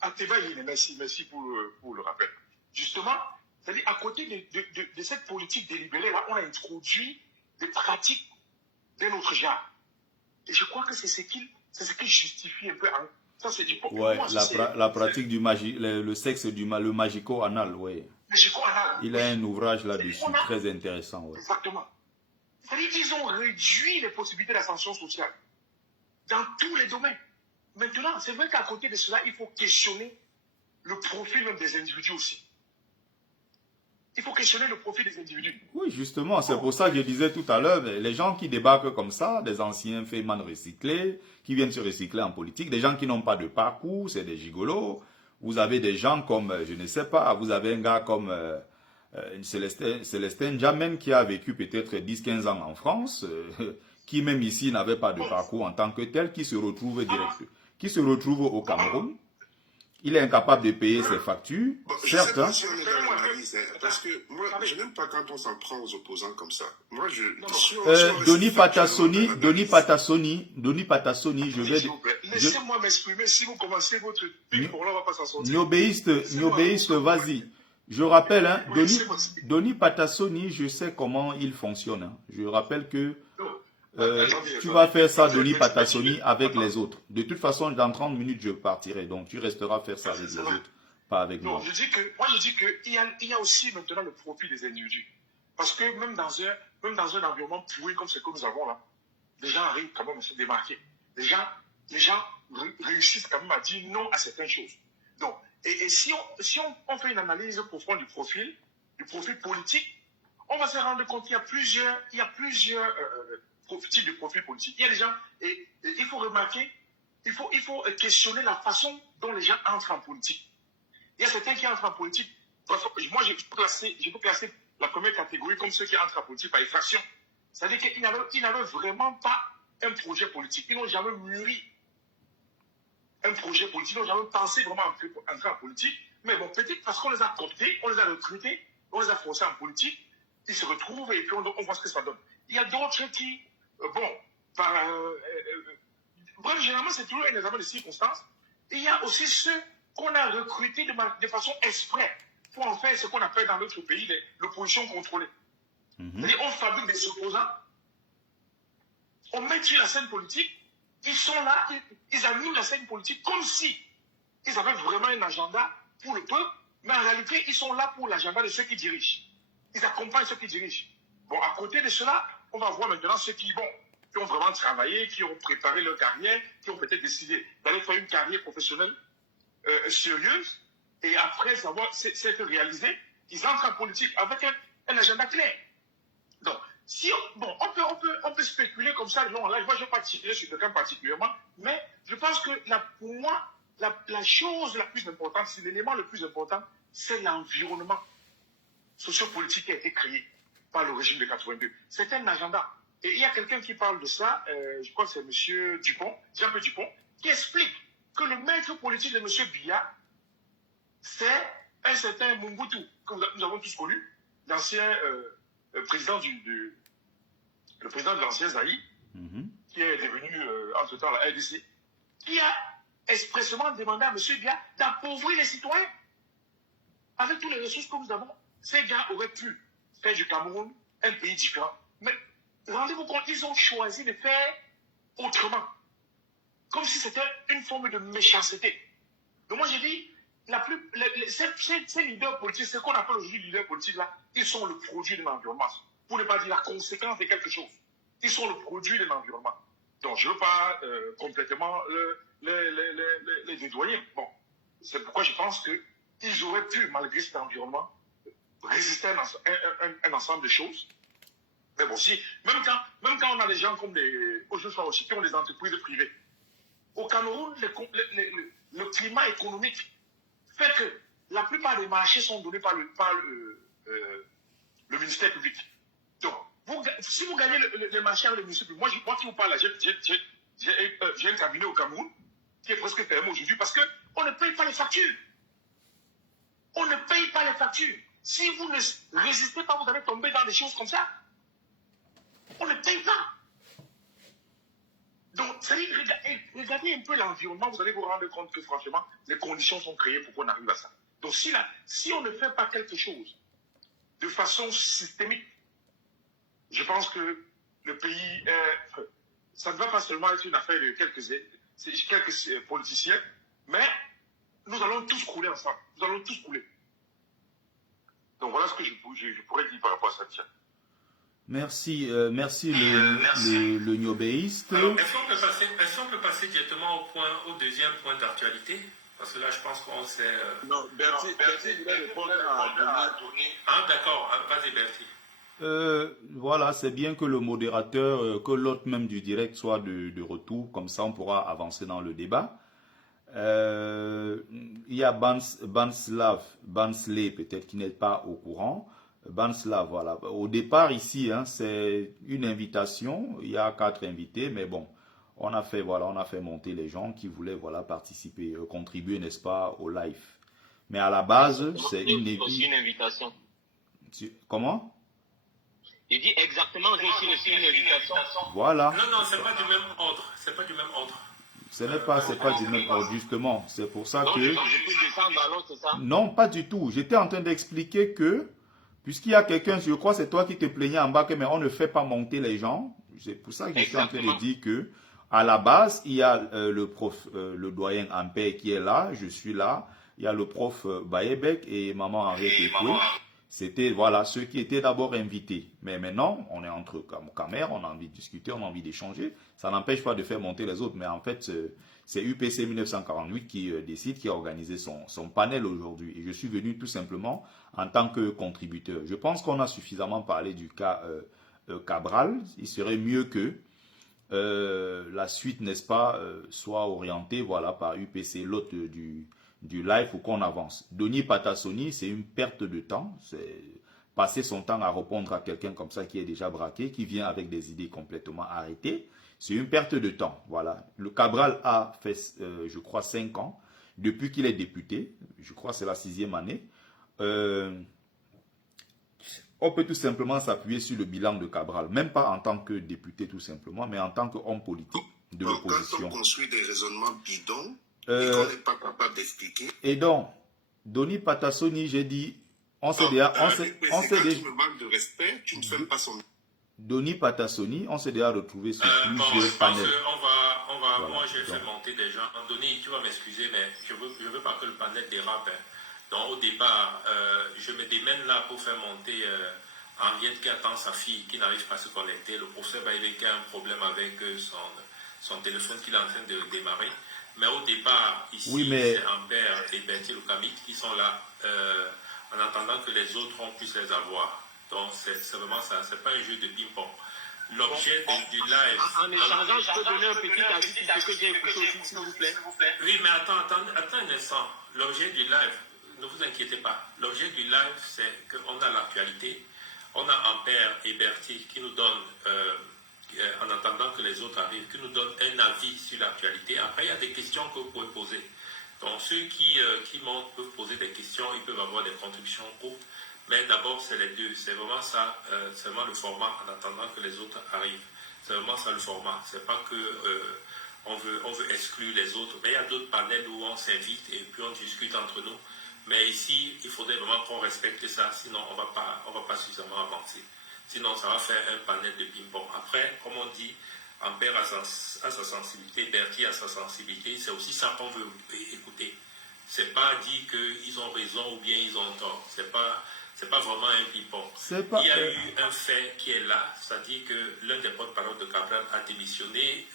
Ateba Yéné, merci pour le rappel. Justement, c'est-à-dire à côté de cette politique délibérée-là, on a introduit des pratiques d'un autre genre. Et je crois que c'est ce qui justifie un peu. Ça, c'est du ouais, la pratique du le sexe le magico-anal, oui. Magico-anal. Il a un ouvrage là-dessus, très intéressant. Ouais. Exactement. C'est-à-dire qu'ils ont réduit les possibilités d'ascension sociale dans tous les domaines. Maintenant, c'est vrai qu'à côté de cela, il faut questionner le profil même des individus aussi. Il faut questionner le profil des individus. Oui, justement, c'est pour ça que je disais tout à l'heure, les gens qui débarquent comme ça, des anciens fémans recyclés, qui viennent se recycler en politique, des gens qui n'ont pas de parcours, c'est des gigolos. Vous avez des gens comme, je ne sais pas, vous avez un gars comme Célestin Jamen qui a vécu peut-être 10-15 ans en France, qui même ici n'avait pas de parcours en tant que tel, qui se retrouve au Cameroun. Il est incapable de payer ses factures. Bon, certes, hein. Si on est dans l'analyse, parce que moi, je n'aime pas quand on s'en prend aux opposants comme ça. Moi, Denis Patassoni, je vais... Laissez-moi m'exprimer. Si vous commencez votre truc, on ne va pas s'en sortir. Niobéiste, vas-y. Je rappelle, hein, Denis Patassoni, je sais comment il fonctionne. Hein. Je rappelle que tu vas faire ça, Denis Patassoni, avec les autres. De toute façon, dans 30 minutes, je partirai. Donc, tu resteras faire ça avec les autres, pas avec moi. Je dis qu'il y a aussi maintenant le profil des individus. Parce que même dans même dans un environnement pourri comme ce que nous avons là, les gens arrivent quand même à se démarquer. Les gens réussissent quand même à dire non à certaines choses. Donc, et si on fait une analyse profonde du profil politique, on va se rendre compte qu'il y a plusieurs types de profils politiques. Il y a des gens, et il faut remarquer, il faut questionner la façon dont les gens entrent en politique. Il y a certains qui entrent en politique. Moi, je peux classer la première catégorie comme ceux qui entrent en politique par effraction. C'est-à-dire qu'ils n'avaient vraiment pas un projet politique. Ils n'ont jamais mûri un projet politique. Ils n'ont jamais pensé vraiment entrer en politique. Mais bon, peut-être parce qu'on les a cooptés, on les a recrutés, on les a forcés en politique, ils se retrouvent et puis on voit ce que ça donne. Il y a d'autres qui, bref, généralement, c'est toujours un examen de circonstances. Et il y a aussi ceux qu'on a recrutés de façon exprès pour en faire ce qu'on appelle dans notre pays l'opposition contrôlée. C'est-à-dire, on fabrique des opposants, on met sur la scène politique, ils sont là, ils animent la scène politique comme si ils avaient vraiment un agenda pour le peuple, mais en réalité, ils sont là pour l'agenda de ceux qui dirigent. Ils accompagnent ceux qui dirigent. Bon, à côté de cela, on va voir maintenant ceux qui ont vraiment travaillé, qui ont préparé leur carrière, qui ont peut-être décidé d'aller faire une carrière professionnelle sérieuse, et après s'être réalisés, ils entrent en politique avec un agenda clair. Donc, on peut spéculer comme ça, non, là, moi, je ne vais pas tirer sur quelqu'un particulièrement, mais je pense que pour moi, la chose la plus importante, c'est l'élément le plus important, c'est l'environnement sociopolitique qui a été créé par le régime de 82. C'est un agenda. Et il y a quelqu'un qui parle de ça, je crois que c'est M. Dupont, Jean-Pierre Dupont, qui explique que le maître politique de M. Biya, c'est un certain Mobutu, que nous avons tous connu, l'ancien président le président de l'ancien Zaïre, qui est devenu entre-temps la RDC, qui a expressément demandé à M. Biya d'appauvrir les citoyens. Avec toutes les ressources que nous avons, ces gars auraient pu faire du Cameroun un pays différent. Mais rendez-vous compte, ils ont choisi de faire autrement. Comme si c'était une forme de méchanceté. Donc moi j'ai dit, ces leaders politiques, ce qu'on appelle aujourd'hui leaders politiques là, ils sont le produit de l'environnement. Pour ne pas dire la conséquence de quelque chose. Ils sont le produit de l'environnement. Donc je ne veux pas complètement les dédoyer. Bon, c'est pourquoi je pense qu'ils auraient pu, malgré cet environnement, résister à un ensemble de choses. Mais bon, même quand on a des gens comme aujourd'hui qui ont des entreprises privées, au Cameroun, le climat économique fait que la plupart des marchés sont donnés par le ministère public. Donc, si vous gagnez le marché avec le ministère public, moi qui vous parle là, j'ai un cabinet au Cameroun qui est presque fermé aujourd'hui parce qu'on ne paye pas les factures. On ne paye pas les factures. Si vous ne résistez pas, vous allez tomber dans des choses comme ça. On ne paye pas. Donc, regardez un peu l'environnement, vous allez vous rendre compte que franchement, les conditions sont créées pour qu'on arrive à ça. Donc, si on ne fait pas quelque chose de façon systémique, je pense que le pays, ça ne va pas seulement être une affaire de quelques politiciens, mais nous allons tous couler ensemble. Nous allons tous couler. Donc, voilà ce que je pourrais dire par rapport à ça, tiens. Merci le Niobéiste. Alors, est-ce qu'on peut passer directement au deuxième point d'actualité? Parce que là, je pense qu'on s'est... Non, Bertie voulait répondre à Tony. Ah, d'accord. Vas-y, Bertie. Voilà, c'est bien que le modérateur, que l'autre même du direct soit de retour. Comme ça, on pourra avancer dans le débat. Il y a Bansley peut-être qui n'est pas au courant. Banslav, voilà. Au départ ici, c'est une invitation. Il y a 4 invités, mais bon, on a fait monter les gens qui voulaient participer, contribuer, n'est-ce pas, au live. Mais à la base, c'est une invitation. Comment? Il dit exactement, j'ai reçu une invitation. Voilà. Non, c'est pas du même ordre. C'est pas du même ordre. Ce n'est pas du même ordre, justement. C'est pour ça que... Je peux descendre alors, c'est ça? Non, pas du tout. J'étais en train d'expliquer que puisqu'il y a quelqu'un, je crois que c'est toi qui te plaignais en bas, mais on ne fait pas monter les gens. C'est pour ça que je suis en train de dire que, à la base, il y a le doyen Ampère qui est là, je suis là. Il y a le prof Bayebek et maman Henriette Ekoué. C'était, voilà, ceux qui étaient d'abord invités. Mais maintenant, on est entre camarades, on a envie de discuter, on a envie d'échanger. Ça n'empêche pas de faire monter les autres. Mais en fait, c'est UPC 1948 qui décide, qui a organisé son panel aujourd'hui. Et je suis venu tout simplement en tant que contributeur. Je pense qu'on a suffisamment parlé du cas Cabral. Il serait mieux que la suite, n'est-ce pas, soit orientée, voilà, par UPC, l'autre du live, ou qu'on avance. Doni Patassoni, c'est une perte de temps. C'est passer son temps à répondre à quelqu'un comme ça qui est déjà braqué, qui vient avec des idées complètement arrêtées. C'est une perte de temps. Voilà. Le Cabral a fait, je crois, 5 ans depuis qu'il est député. Je crois que c'est la 6e année. On peut tout simplement s'appuyer sur le bilan de Cabral, même pas en tant que député tout simplement, mais en tant qu'homme politique de l'opposition. Quand on construit des raisonnements bidons, et qu'on n'est pas capable d'expliquer. Et donc, Doni Patassoni, j'ai dit, on s'est déjà... Quand tu me manques de respect, tu ne fais pas son... Doni Patassoni, on s'est déjà retrouvé sur plusieurs panels. Voilà, moi j'ai fait monter des gens. Doni, tu vas m'excuser, mais je veux pas que le panel dérape. Hein. Donc au départ, je me démène là pour faire monter Henriette qui attend sa fille, qui n'arrive pas à se connecter. Le professeur Baïvé qui a un problème avec son téléphone qu'il est en train de démarrer. Mais au départ, ici, oui, mais... c'est Ampère et Berthier Lukamit qui sont là en attendant que les autres on puisse les avoir. Donc c'est vraiment ça, c'est pas un jeu de ping-pong. L'objet du live... En échangeant, je peux donner un petit avis sur ce que j'ai écouté aussi, s'il vous plaît. Oui, mais attends un instant. L'objet du live, ne vous inquiétez pas. L'objet du live, c'est qu'on a l'actualité. On a Ampère et Berthier qui nous donnent... en attendant que les autres arrivent, qui nous donnent un avis sur l'actualité. Après, il y a des questions que vous pouvez poser. Donc, ceux qui montent peuvent poser des questions, ils peuvent avoir des contributions courtes. Mais d'abord, c'est les deux. C'est vraiment ça, c'est vraiment le format en attendant que les autres arrivent. C'est vraiment ça le format. C'est pas que on veut exclure les autres. Mais il y a d'autres panels où on s'invite et puis on discute entre nous. Mais ici, il faudrait vraiment qu'on respecte ça, sinon on va pas suffisamment avancer. Sinon, ça va faire un panel de ping-pong. Après, comme on dit, Ampère a sa sensibilité, Berthier a sa sensibilité. C'est aussi ça qu'on veut écouter. C'est pas dit qu'ils ont raison ou bien ils ont tort. C'est pas vraiment un ping-pong. Il y a eu un fait qui est là, c'est-à-dire que l'un des porte-parole de Cabral a démissionné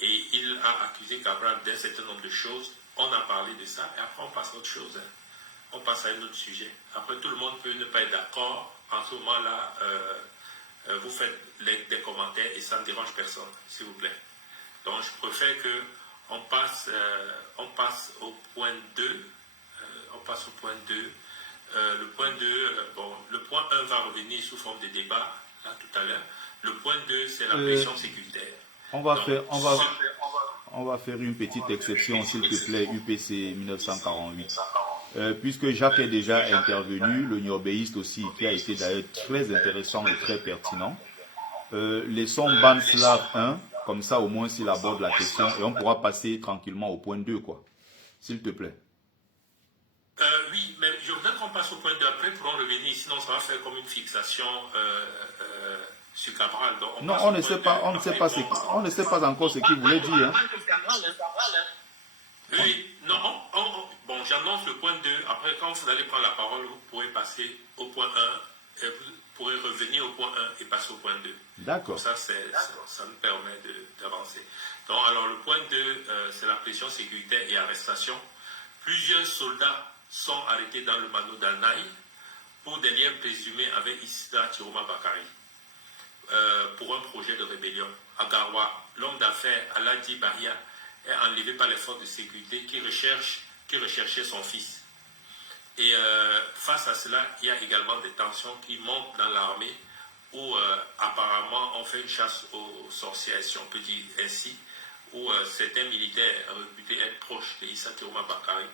et il a accusé Cabral d'un certain nombre de choses. On a parlé de ça et après on passe à autre chose. Hein. On passe à un autre sujet. Après, tout le monde peut ne pas être d'accord. En ce moment-là, vous faites des commentaires et ça ne dérange personne, s'il vous plaît. Donc, je préfère qu'on passe au point 2. On passe au point 2. Le point 2, le point 1 va revenir sous forme de débat, là, tout à l'heure. Le point 2, c'est la pression sécuritaire. On va faire une petite exception, s'il te plaît, UPC 1948. Puisque Jacques est déjà intervenu, le Niobéiste aussi, qui a été d'ailleurs très intéressant et très pertinent. Laissons Banslav 1, comme ça au moins s'il aborde la question, et on pourra passer tranquillement au point 2, quoi. S'il te plaît. Oui, mais je voudrais qu'on passe au point 2 après pour en revenir, sinon ça va faire comme une fixation sur Cabral. Donc on ne sait pas encore ce qu'il voulait dire. Oui, non, bon, j'annonce le point 2. Après, quand vous allez prendre la parole, vous pourrez passer au point 1 et vous pourrez revenir au point 1 et passer au point 2. D'accord. Ça nous permet d'avancer. Donc, alors, le point 2, c'est la pression sécuritaire et arrestation. Plusieurs soldats sont arrêtés dans le Mano d'Anaï pour des liens présumés avec Issa Chiroma Bakari pour un projet de rébellion. À Garoua, l'homme d'affaires Aladi Bahia est enlevé par les forces de sécurité qui recherchaient son fils. Et face à cela, il y a également des tensions qui montent dans l'armée où apparemment on fait une chasse aux sorcières, si on peut dire ainsi, où certains militaires réputés être proches de Issa Chiroma Bakari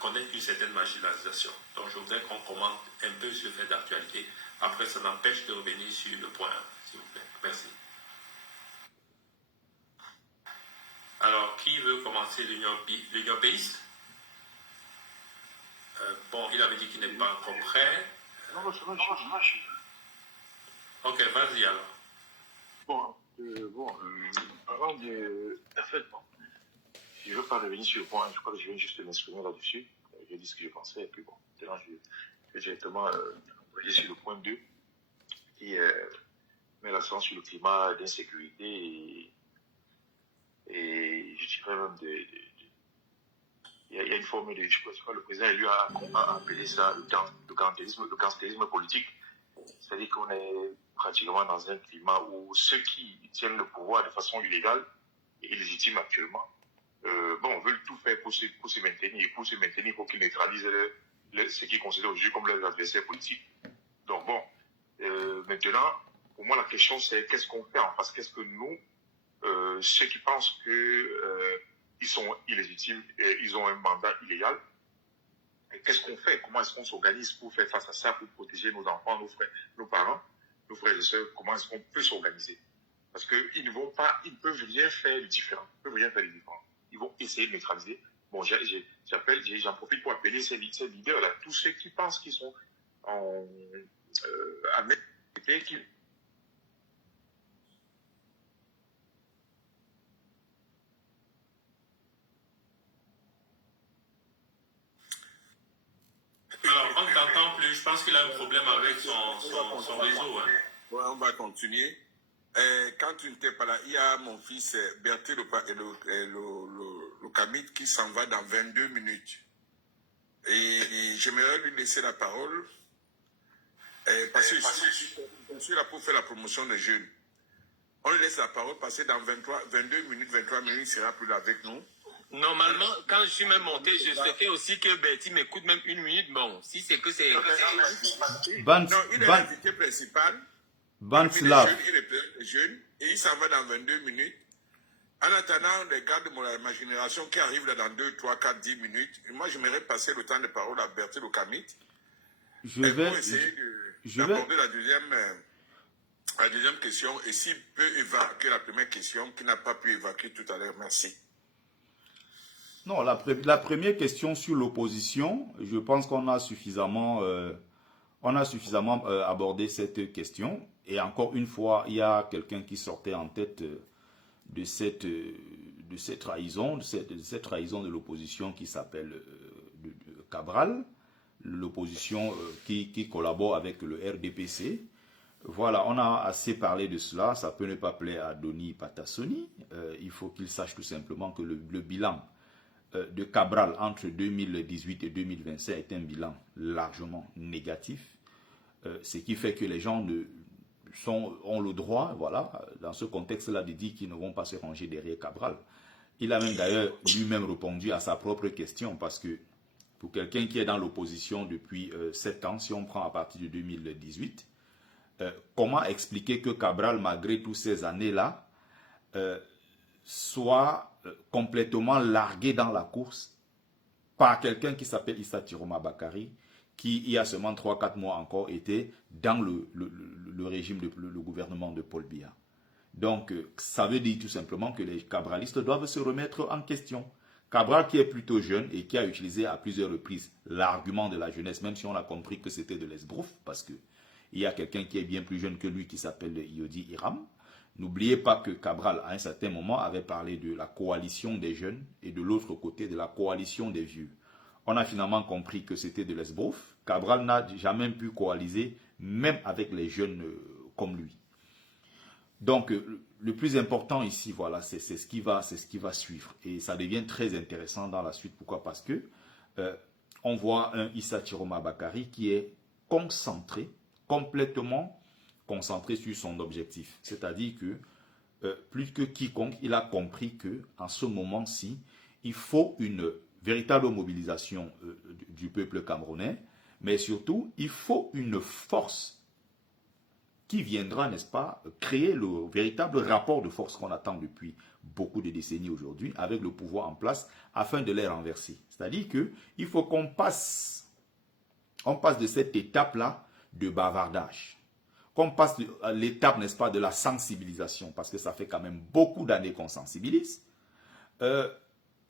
connaissent une certaine marginalisation. Donc je voudrais qu'on commente un peu ce fait d'actualité. Après, ça n'empêche de revenir sur le point 1, s'il vous plaît. Merci. Alors, qui veut commencer l'Union Béiste? Bon, il avait dit qu'il n'est pas encore prêt. Non, c'est vrai, je suis. Ok, vas-y alors. Avant de... En fait, bon, je ne veux pas revenir sur le point, je crois que je viens juste de m'exprimer là-dessus. J'ai dit ce que je pensais, et puis bon, maintenant que j'ai directement envoyé sur le point 2, qui met l'accent sur le climat d'insécurité et je dirais même il y a une forme de, je sais pas, le président lui a appelé ça le gangstérisme politique. C'est-à-dire qu'on est pratiquement dans un climat où ceux qui tiennent le pouvoir de façon illégale et illégitime actuellement, veulent tout faire pour se maintenir. Et pour se maintenir, il faut qu'ils neutralisent ce qu'ils considèrent aujourd'hui comme leurs adversaires politiques. Donc maintenant, pour moi, la question c'est qu'est-ce qu'on fait en face? Qu'est-ce que nous, ceux qui pensent que ils sont illégitimes, ils ont un mandat illégal, qu'est-ce qu'on fait? Comment est-ce qu'on s'organise pour faire face à ça, pour protéger nos enfants, nos frères, nos parents, nos frères et sœurs? Comment est-ce qu'on peut s'organiser? Parce qu'ils ne peuvent rien faire de différent. Ils vont essayer de neutraliser. Bon, j'en profite pour appeler ces leaders-là, tous ceux qui pensent qu'ils sont à mettre qui. Alors, on ne t'entend plus. Je pense qu'il a un problème avec son réseau. Hein. Ouais, on va continuer. Quand tu n'étais pas là, il y a mon fils Berthe le Kamit qui s'en va dans 22 minutes. Et j'aimerais lui laisser la parole. Parce que je suis là pour faire la promotion des jeunes. On lui laisse la parole parce que dans 22 minutes, 23 minutes, il sera plus là avec nous. Normalement, quand je suis même monté, je souhaitais aussi que Bertie m'écoute même une minute. Bon, si c'est que c'est... Non, il est l'invité principal. Banslav. Il est les jeunes et il s'en va dans 22 minutes. En attendant les gars de ma génération qui arrivent là dans 2, 3, 4, 10 minutes, moi j'aimerais passer le temps de parole à Berthe le Kamit. Pour essayer d'aborder la deuxième question et s'il peut évacuer la première question qu'il n'a pas pu évacuer tout à l'heure. Merci. Non, la première question sur l'opposition, je pense qu'on a suffisamment abordé cette question. Et encore une fois, il y a quelqu'un qui sortait en tête de cette trahison, de cette trahison de l'opposition qui s'appelle Cabral, l'opposition qui collabore avec le RDPC. Voilà, on a assez parlé de cela, ça peut ne pas plaire à Doni Patassoni. Il faut qu'il sache tout simplement que le bilan de Cabral entre 2018 et 2025 est un bilan largement négatif, ce qui fait que les gens ont le droit, voilà, dans ce contexte-là, de dire qu'ils ne vont pas se ranger derrière Cabral. Il a même d'ailleurs lui-même répondu à sa propre question, parce que pour quelqu'un qui est dans l'opposition depuis 7 ans, si on prend à partir de 2018, comment expliquer que Cabral, malgré toutes ces années-là, soit complètement largué dans la course par quelqu'un qui s'appelle Issa Tiroma Bakari, qui il y a seulement 3-4 mois encore était dans le régime, le gouvernement de Paul Biya. Donc ça veut dire tout simplement que les cabralistes doivent se remettre en question. Cabral qui est plutôt jeune et qui a utilisé à plusieurs reprises l'argument de la jeunesse, même si on a compris que c'était de l'esbrouf, parce que il y a quelqu'un qui est bien plus jeune que lui qui s'appelle Yodi Hiram. N'oubliez pas que Cabral, à un certain moment, avait parlé de la coalition des jeunes et de l'autre côté de la coalition des vieux. On a finalement compris que c'était de l'esbrouf. Cabral n'a jamais pu coaliser, même avec les jeunes comme lui. Donc, le plus important ici, voilà, c'est ce qui va suivre. Et ça devient très intéressant dans la suite. Pourquoi? Parce que on voit un Issa Tiroma Bakari qui est concentré, complètement concentré sur son objectif. C'est-à-dire que, plus que quiconque, il a compris qu'en ce moment-ci, il faut une véritable mobilisation du peuple camerounais, mais surtout, il faut une force qui viendra, n'est-ce pas, créer le véritable rapport de force qu'on attend depuis beaucoup de décennies aujourd'hui avec le pouvoir en place afin de les renverser. C'est-à-dire qu'il faut qu'on passe de cette étape-là de bavardage. Qu'on passe à l'étape, n'est-ce pas, de la sensibilisation, parce que ça fait quand même beaucoup d'années qu'on sensibilise.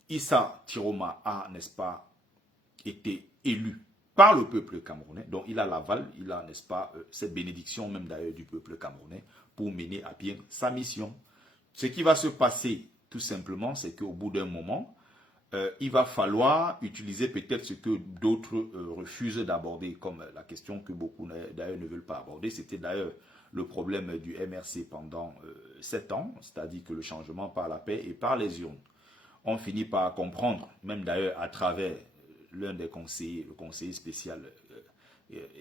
Issa Tiroma a, n'est-ce pas, été élu par le peuple camerounais, donc il a l'aval, il a, n'est-ce pas, cette bénédiction même d'ailleurs du peuple camerounais pour mener à bien sa mission. Ce qui va se passer, tout simplement, c'est qu'au bout d'un moment, il va falloir utiliser peut-être ce que d'autres refusent d'aborder, comme la question que beaucoup d'ailleurs ne veulent pas aborder. C'était d'ailleurs le problème du MRC pendant 7 ans, c'est-à-dire que le changement par la paix et par les urnes. On finit par comprendre, même d'ailleurs à travers l'un des conseillers, le conseiller spécial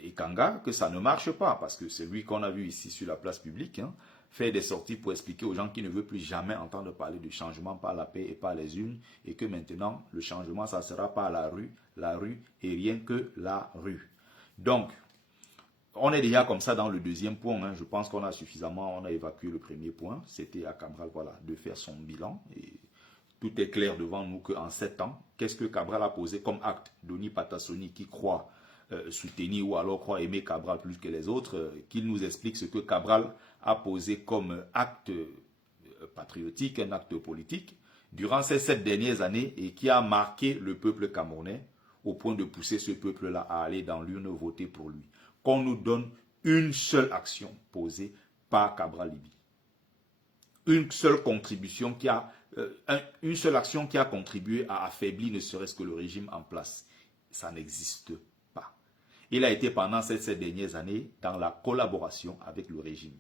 Ekanga, que ça ne marche pas, parce que c'est lui qu'on a vu ici sur la place publique, hein, faire des sorties pour expliquer aux gens qui ne veulent plus jamais entendre parler du changement par la paix et par les urnes, et que maintenant, le changement, ça sera par la rue et rien que la rue. Donc, on est déjà comme ça dans le deuxième point, hein. Je pense qu'on a suffisamment, on a évacué le premier point, c'était à Cabral, voilà, de faire son bilan, et tout est clair devant nous qu'en 7 ans, qu'est-ce que Cabral a posé comme acte? Denis Patassoni qui croit soutenir ou alors croit aimer Cabral plus que les autres, qu'il nous explique ce que Cabral a posé comme acte patriotique, un acte politique, durant ces 7 dernières années et qui a marqué le peuple camerounais au point de pousser ce peuple-là à aller dans l'urne voter pour lui. Qu'on nous donne une seule action posée par Cabral Libye. Une seule contribution qui a, une seule action qui a contribué à affaiblir ne serait-ce que le régime en place. Ça n'existe pas. Il a été pendant ces 7 dernières années dans la collaboration avec le régime.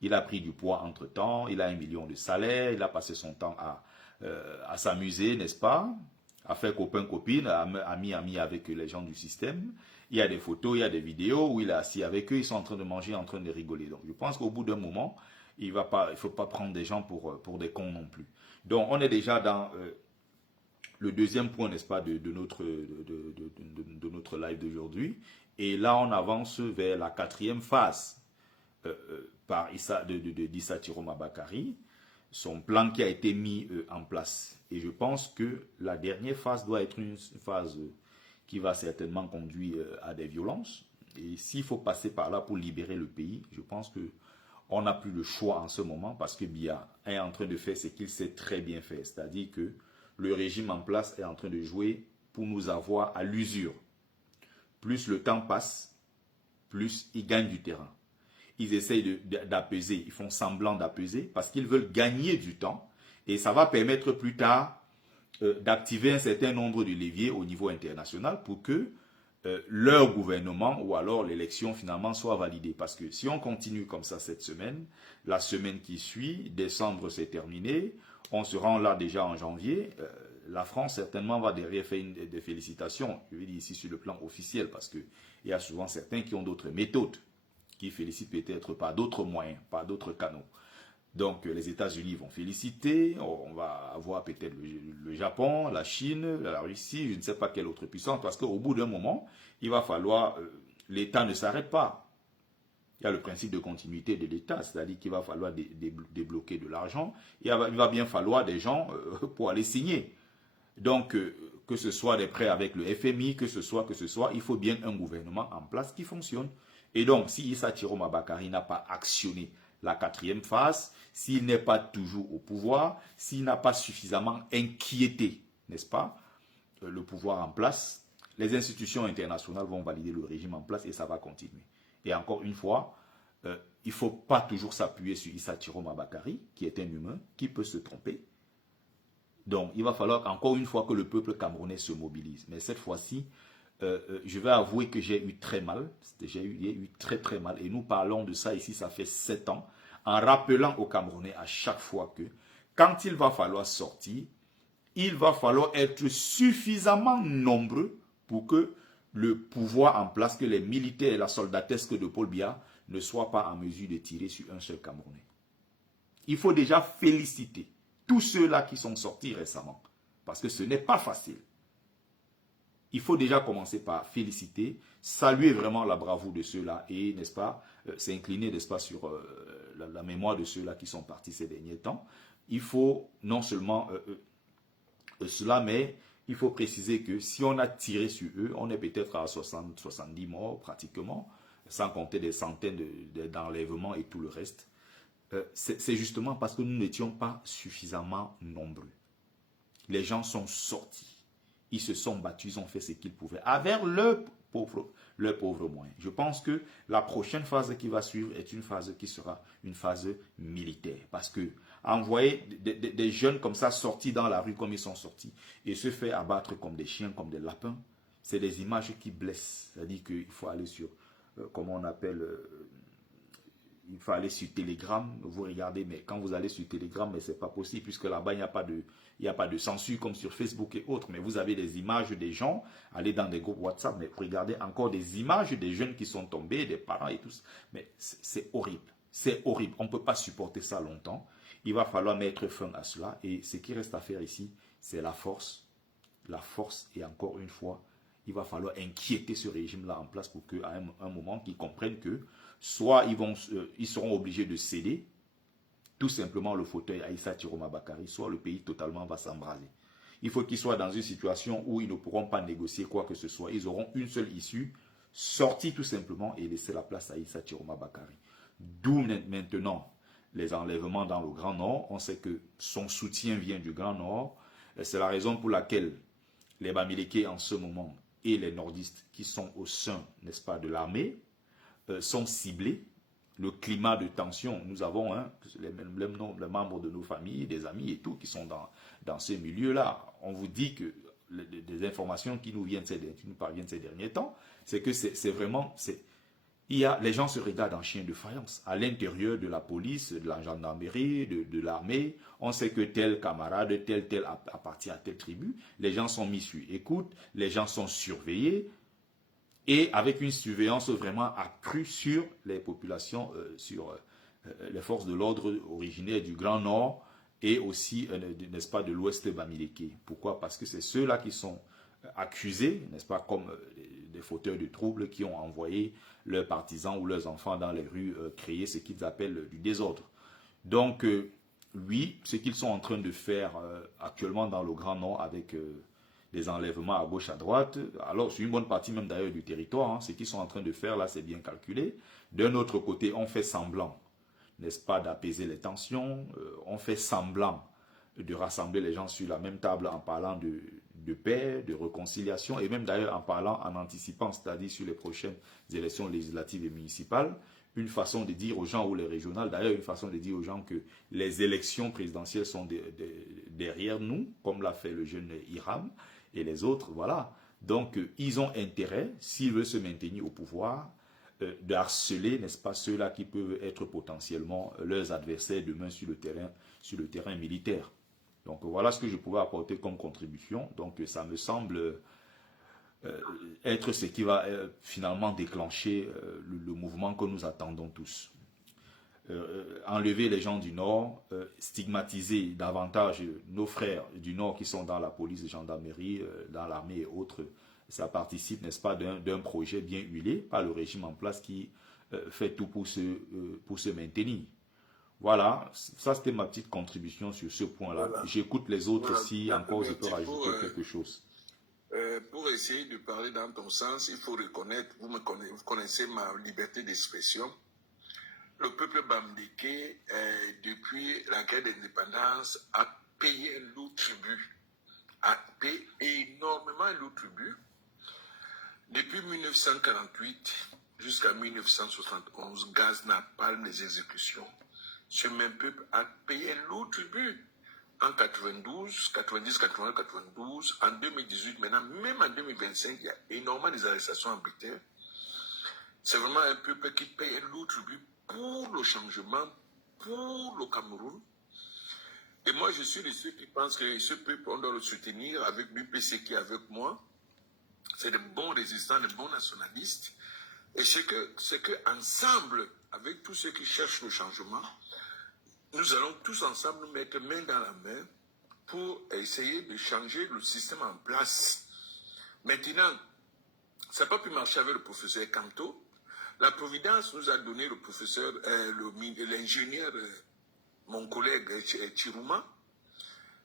Il a pris du poids entre-temps, il a 1 million de salaire, il a passé son temps à s'amuser, n'est-ce pas? À faire copain-copine, ami avec les gens du système. Il y a des photos, il y a des vidéos où il est assis avec eux, ils sont en train de manger, en train de rigoler. Donc je pense qu'au bout d'un moment, il ne faut pas prendre des gens pour des cons non plus. Donc on est déjà dans le deuxième point, n'est-ce pas, de notre live d'aujourd'hui. Et là, on avance vers la 4e phase par d'Issa Tiroma Bakari, son plan qui a été mis en place. Et je pense que la dernière phase doit être une phase qui va certainement conduire à des violences. Et s'il faut passer par là pour libérer le pays, je pense qu'on n'a plus le choix en ce moment parce que Biya est en train de faire ce qu'il sait très bien faire. C'est-à-dire que le régime en place est en train de jouer pour nous avoir à l'usure. Plus le temps passe, plus ils gagnent du terrain. Ils essayent d'apaiser, ils font semblant d'apaiser parce qu'ils veulent gagner du temps et ça va permettre plus tard d'activer un certain nombre de leviers au niveau international pour que leur gouvernement ou alors l'élection finalement soit validée. Parce que si on continue comme ça cette semaine, la semaine qui suit, décembre c'est terminé, on se rend là déjà en janvier, la France certainement va derrière faire des félicitations, je vais dire ici sur le plan officiel parce qu'il y a souvent certains qui ont d'autres méthodes, qui félicitent peut-être par d'autres moyens, par d'autres canaux. Donc les États-Unis vont féliciter, on va avoir peut-être le Japon, la Chine, la Russie, je ne sais pas quelle autre puissance, parce qu'au bout d'un moment, il va falloir, l'État ne s'arrête pas. Il y a le principe de continuité de l'État, c'est-à-dire qu'il va falloir débloquer de l'argent, il va bien falloir des gens pour aller signer. Donc, que ce soit des prêts avec le FMI, que ce soit, il faut bien un gouvernement en place qui fonctionne. Et donc, si Issa Tiroma Bakari n'a pas actionné la 4e phase, s'il n'est pas toujours au pouvoir, s'il n'a pas suffisamment inquiété, n'est-ce pas, le pouvoir en place, les institutions internationales vont valider le régime en place et ça va continuer. Et encore une fois, il ne faut pas toujours s'appuyer sur Issa Tiroma Bakari, qui est un humain, qui peut se tromper. Donc, il va falloir encore une fois que le peuple camerounais se mobilise. Mais cette fois-ci, je vais avouer que j'ai eu très mal. J'ai eu très très mal. Et nous parlons de ça ici, ça fait 7 ans. En rappelant aux Camerounais à chaque fois que quand il va falloir sortir, il va falloir être suffisamment nombreux pour que le pouvoir en place, que les militaires et la soldatesque de Paul Biya ne soient pas en mesure de tirer sur un seul Camerounais. Il faut déjà féliciter tous ceux-là qui sont sortis récemment. Parce que ce n'est pas facile. Il faut déjà commencer par féliciter, saluer vraiment la bravoure de ceux-là et, n'est-ce pas, s'incliner, n'est-ce pas, sur la mémoire de ceux-là qui sont partis ces derniers temps. Il faut non seulement cela, mais il faut préciser que si on a tiré sur eux, on est peut-être à 60-70 morts pratiquement, sans compter des centaines d'enlèvements et tout le reste. C'est justement parce que nous n'étions pas suffisamment nombreux. Les gens sont sortis. Ils se sont battus, ils ont fait ce qu'ils pouvaient, avec leurs pauvres moyens. Je pense que la prochaine phase qui va suivre est une phase qui sera une phase militaire. Parce que envoyer des jeunes comme ça sortis dans la rue comme ils sont sortis et se faire abattre comme des chiens, comme des lapins. C'est des images qui blessent. C'est-à-dire qu'il faut aller sur, comment on appelle, il faut aller sur Telegram, vous regardez, mais quand vous allez sur Telegram, mais c'est pas possible, puisque là-bas, il n'y a pas de censure comme sur Facebook et autres, mais vous avez des images des gens, allez dans des groupes WhatsApp, mais regardez encore des images des jeunes qui sont tombés, des parents et tout ça. Mais c'est horrible, c'est horrible, on ne peut pas supporter ça longtemps, il va falloir mettre fin à cela, et ce qui reste à faire ici, c'est la force, et encore une fois, il va falloir inquiéter ce régime-là en place pour qu'à un moment, qu'ils comprennent que soit ils seront obligés de céder, tout simplement le fauteuil à Issa Chiroma Bakary, soit le pays totalement va s'embraser. Il faut qu'ils soient dans une situation où ils ne pourront pas négocier quoi que ce soit. Ils auront une seule issue, sortir tout simplement et laisser la place à Issa Chiroma Bakary. D'où maintenant les enlèvements dans le Grand Nord. On sait que son soutien vient du Grand Nord. C'est la raison pour laquelle les Bamileke en ce moment et les nordistes qui sont au sein, n'est-ce pas, de l'armée, sont ciblés. Le climat de tension, nous avons les membres de nos familles, des amis et tout qui sont dans ce milieu-là. On vous dit que des informations qui nous parviennent ces derniers temps, c'est que c'est vraiment, les gens se regardent en chien de faïence. À l'intérieur de la police, de la gendarmerie, de l'armée, on sait que tel camarade, tel appartient à telle tribu. Les gens sont mis sur écoute, les gens sont surveillés. Et avec une surveillance vraiment accrue sur les populations, sur les forces de l'ordre originaires du Grand Nord et aussi, n'est-ce pas, de l'Ouest Bamileke. Pourquoi? Parce que c'est ceux-là qui sont accusés, n'est-ce pas, comme des fauteurs de troubles qui ont envoyé leurs partisans ou leurs enfants dans les rues créer ce qu'ils appellent du désordre. Donc, oui, ce qu'ils sont en train de faire actuellement dans le Grand Nord avec des enlèvements à gauche, à droite. Alors, sur une bonne partie même d'ailleurs du territoire, ce qu'ils sont en train de faire là, c'est bien calculé. D'un autre côté, on fait semblant, n'est-ce pas, d'apaiser les tensions. On fait semblant de rassembler les gens sur la même table en parlant de paix, de réconciliation, et même d'ailleurs en parlant, en anticipant, c'est-à-dire sur les prochaines élections législatives et municipales, une façon de dire aux gens, ou les régionales, d'ailleurs une façon de dire aux gens que les élections présidentielles sont derrière nous, comme l'a fait le jeune Hiram, et les autres, voilà. Donc, ils ont intérêt, s'ils veulent se maintenir au pouvoir, de harceler, n'est-ce pas, ceux-là qui peuvent être potentiellement leurs adversaires demain sur le terrain militaire. Donc, voilà ce que je pouvais apporter comme contribution. Donc, ça me semble être ce qui va finalement déclencher le mouvement que nous attendons tous. Enlever les gens du Nord, stigmatiser davantage nos frères du Nord qui sont dans la police, gendarmerie, dans l'armée et autres, ça participe, n'est-ce pas, d'un projet bien huilé par le régime en place qui fait tout pour se maintenir. Voilà, ça c'était ma petite contribution sur ce point-là. Voilà. J'écoute les autres si encore je peux rajouter quelque chose. Pour essayer de parler dans ton sens, il faut reconnaître, vous connaissez ma liberté d'expression. Le peuple bamileke, depuis la guerre d'indépendance, a payé un lourd tribut. A payé énormément un lourd tribut. Depuis 1948 jusqu'à 1971, gaz napalm, les exécutions. Ce même peuple a payé un lourd tribut. En 92, 90, 81, 92, en 2018, maintenant, même en 2025, il y a énormément des arrestations arbitraires. C'est vraiment un peuple qui paye un lourd tribut pour le changement, pour le Cameroun. Et moi, je suis de ceux qui pensent que ce peuple, on doit le soutenir avec l'UPC qui est avec moi. C'est de bons résistants, de bons nationalistes. Et c'est que ensemble, avec tous ceux qui cherchent le changement, nous allons tous ensemble nous mettre main dans la main pour essayer de changer le système en place. Maintenant, ça n'a pas pu marcher avec le professeur Kanto. La Providence nous a donné le professeur, l'ingénieur, mon collègue Chiroma.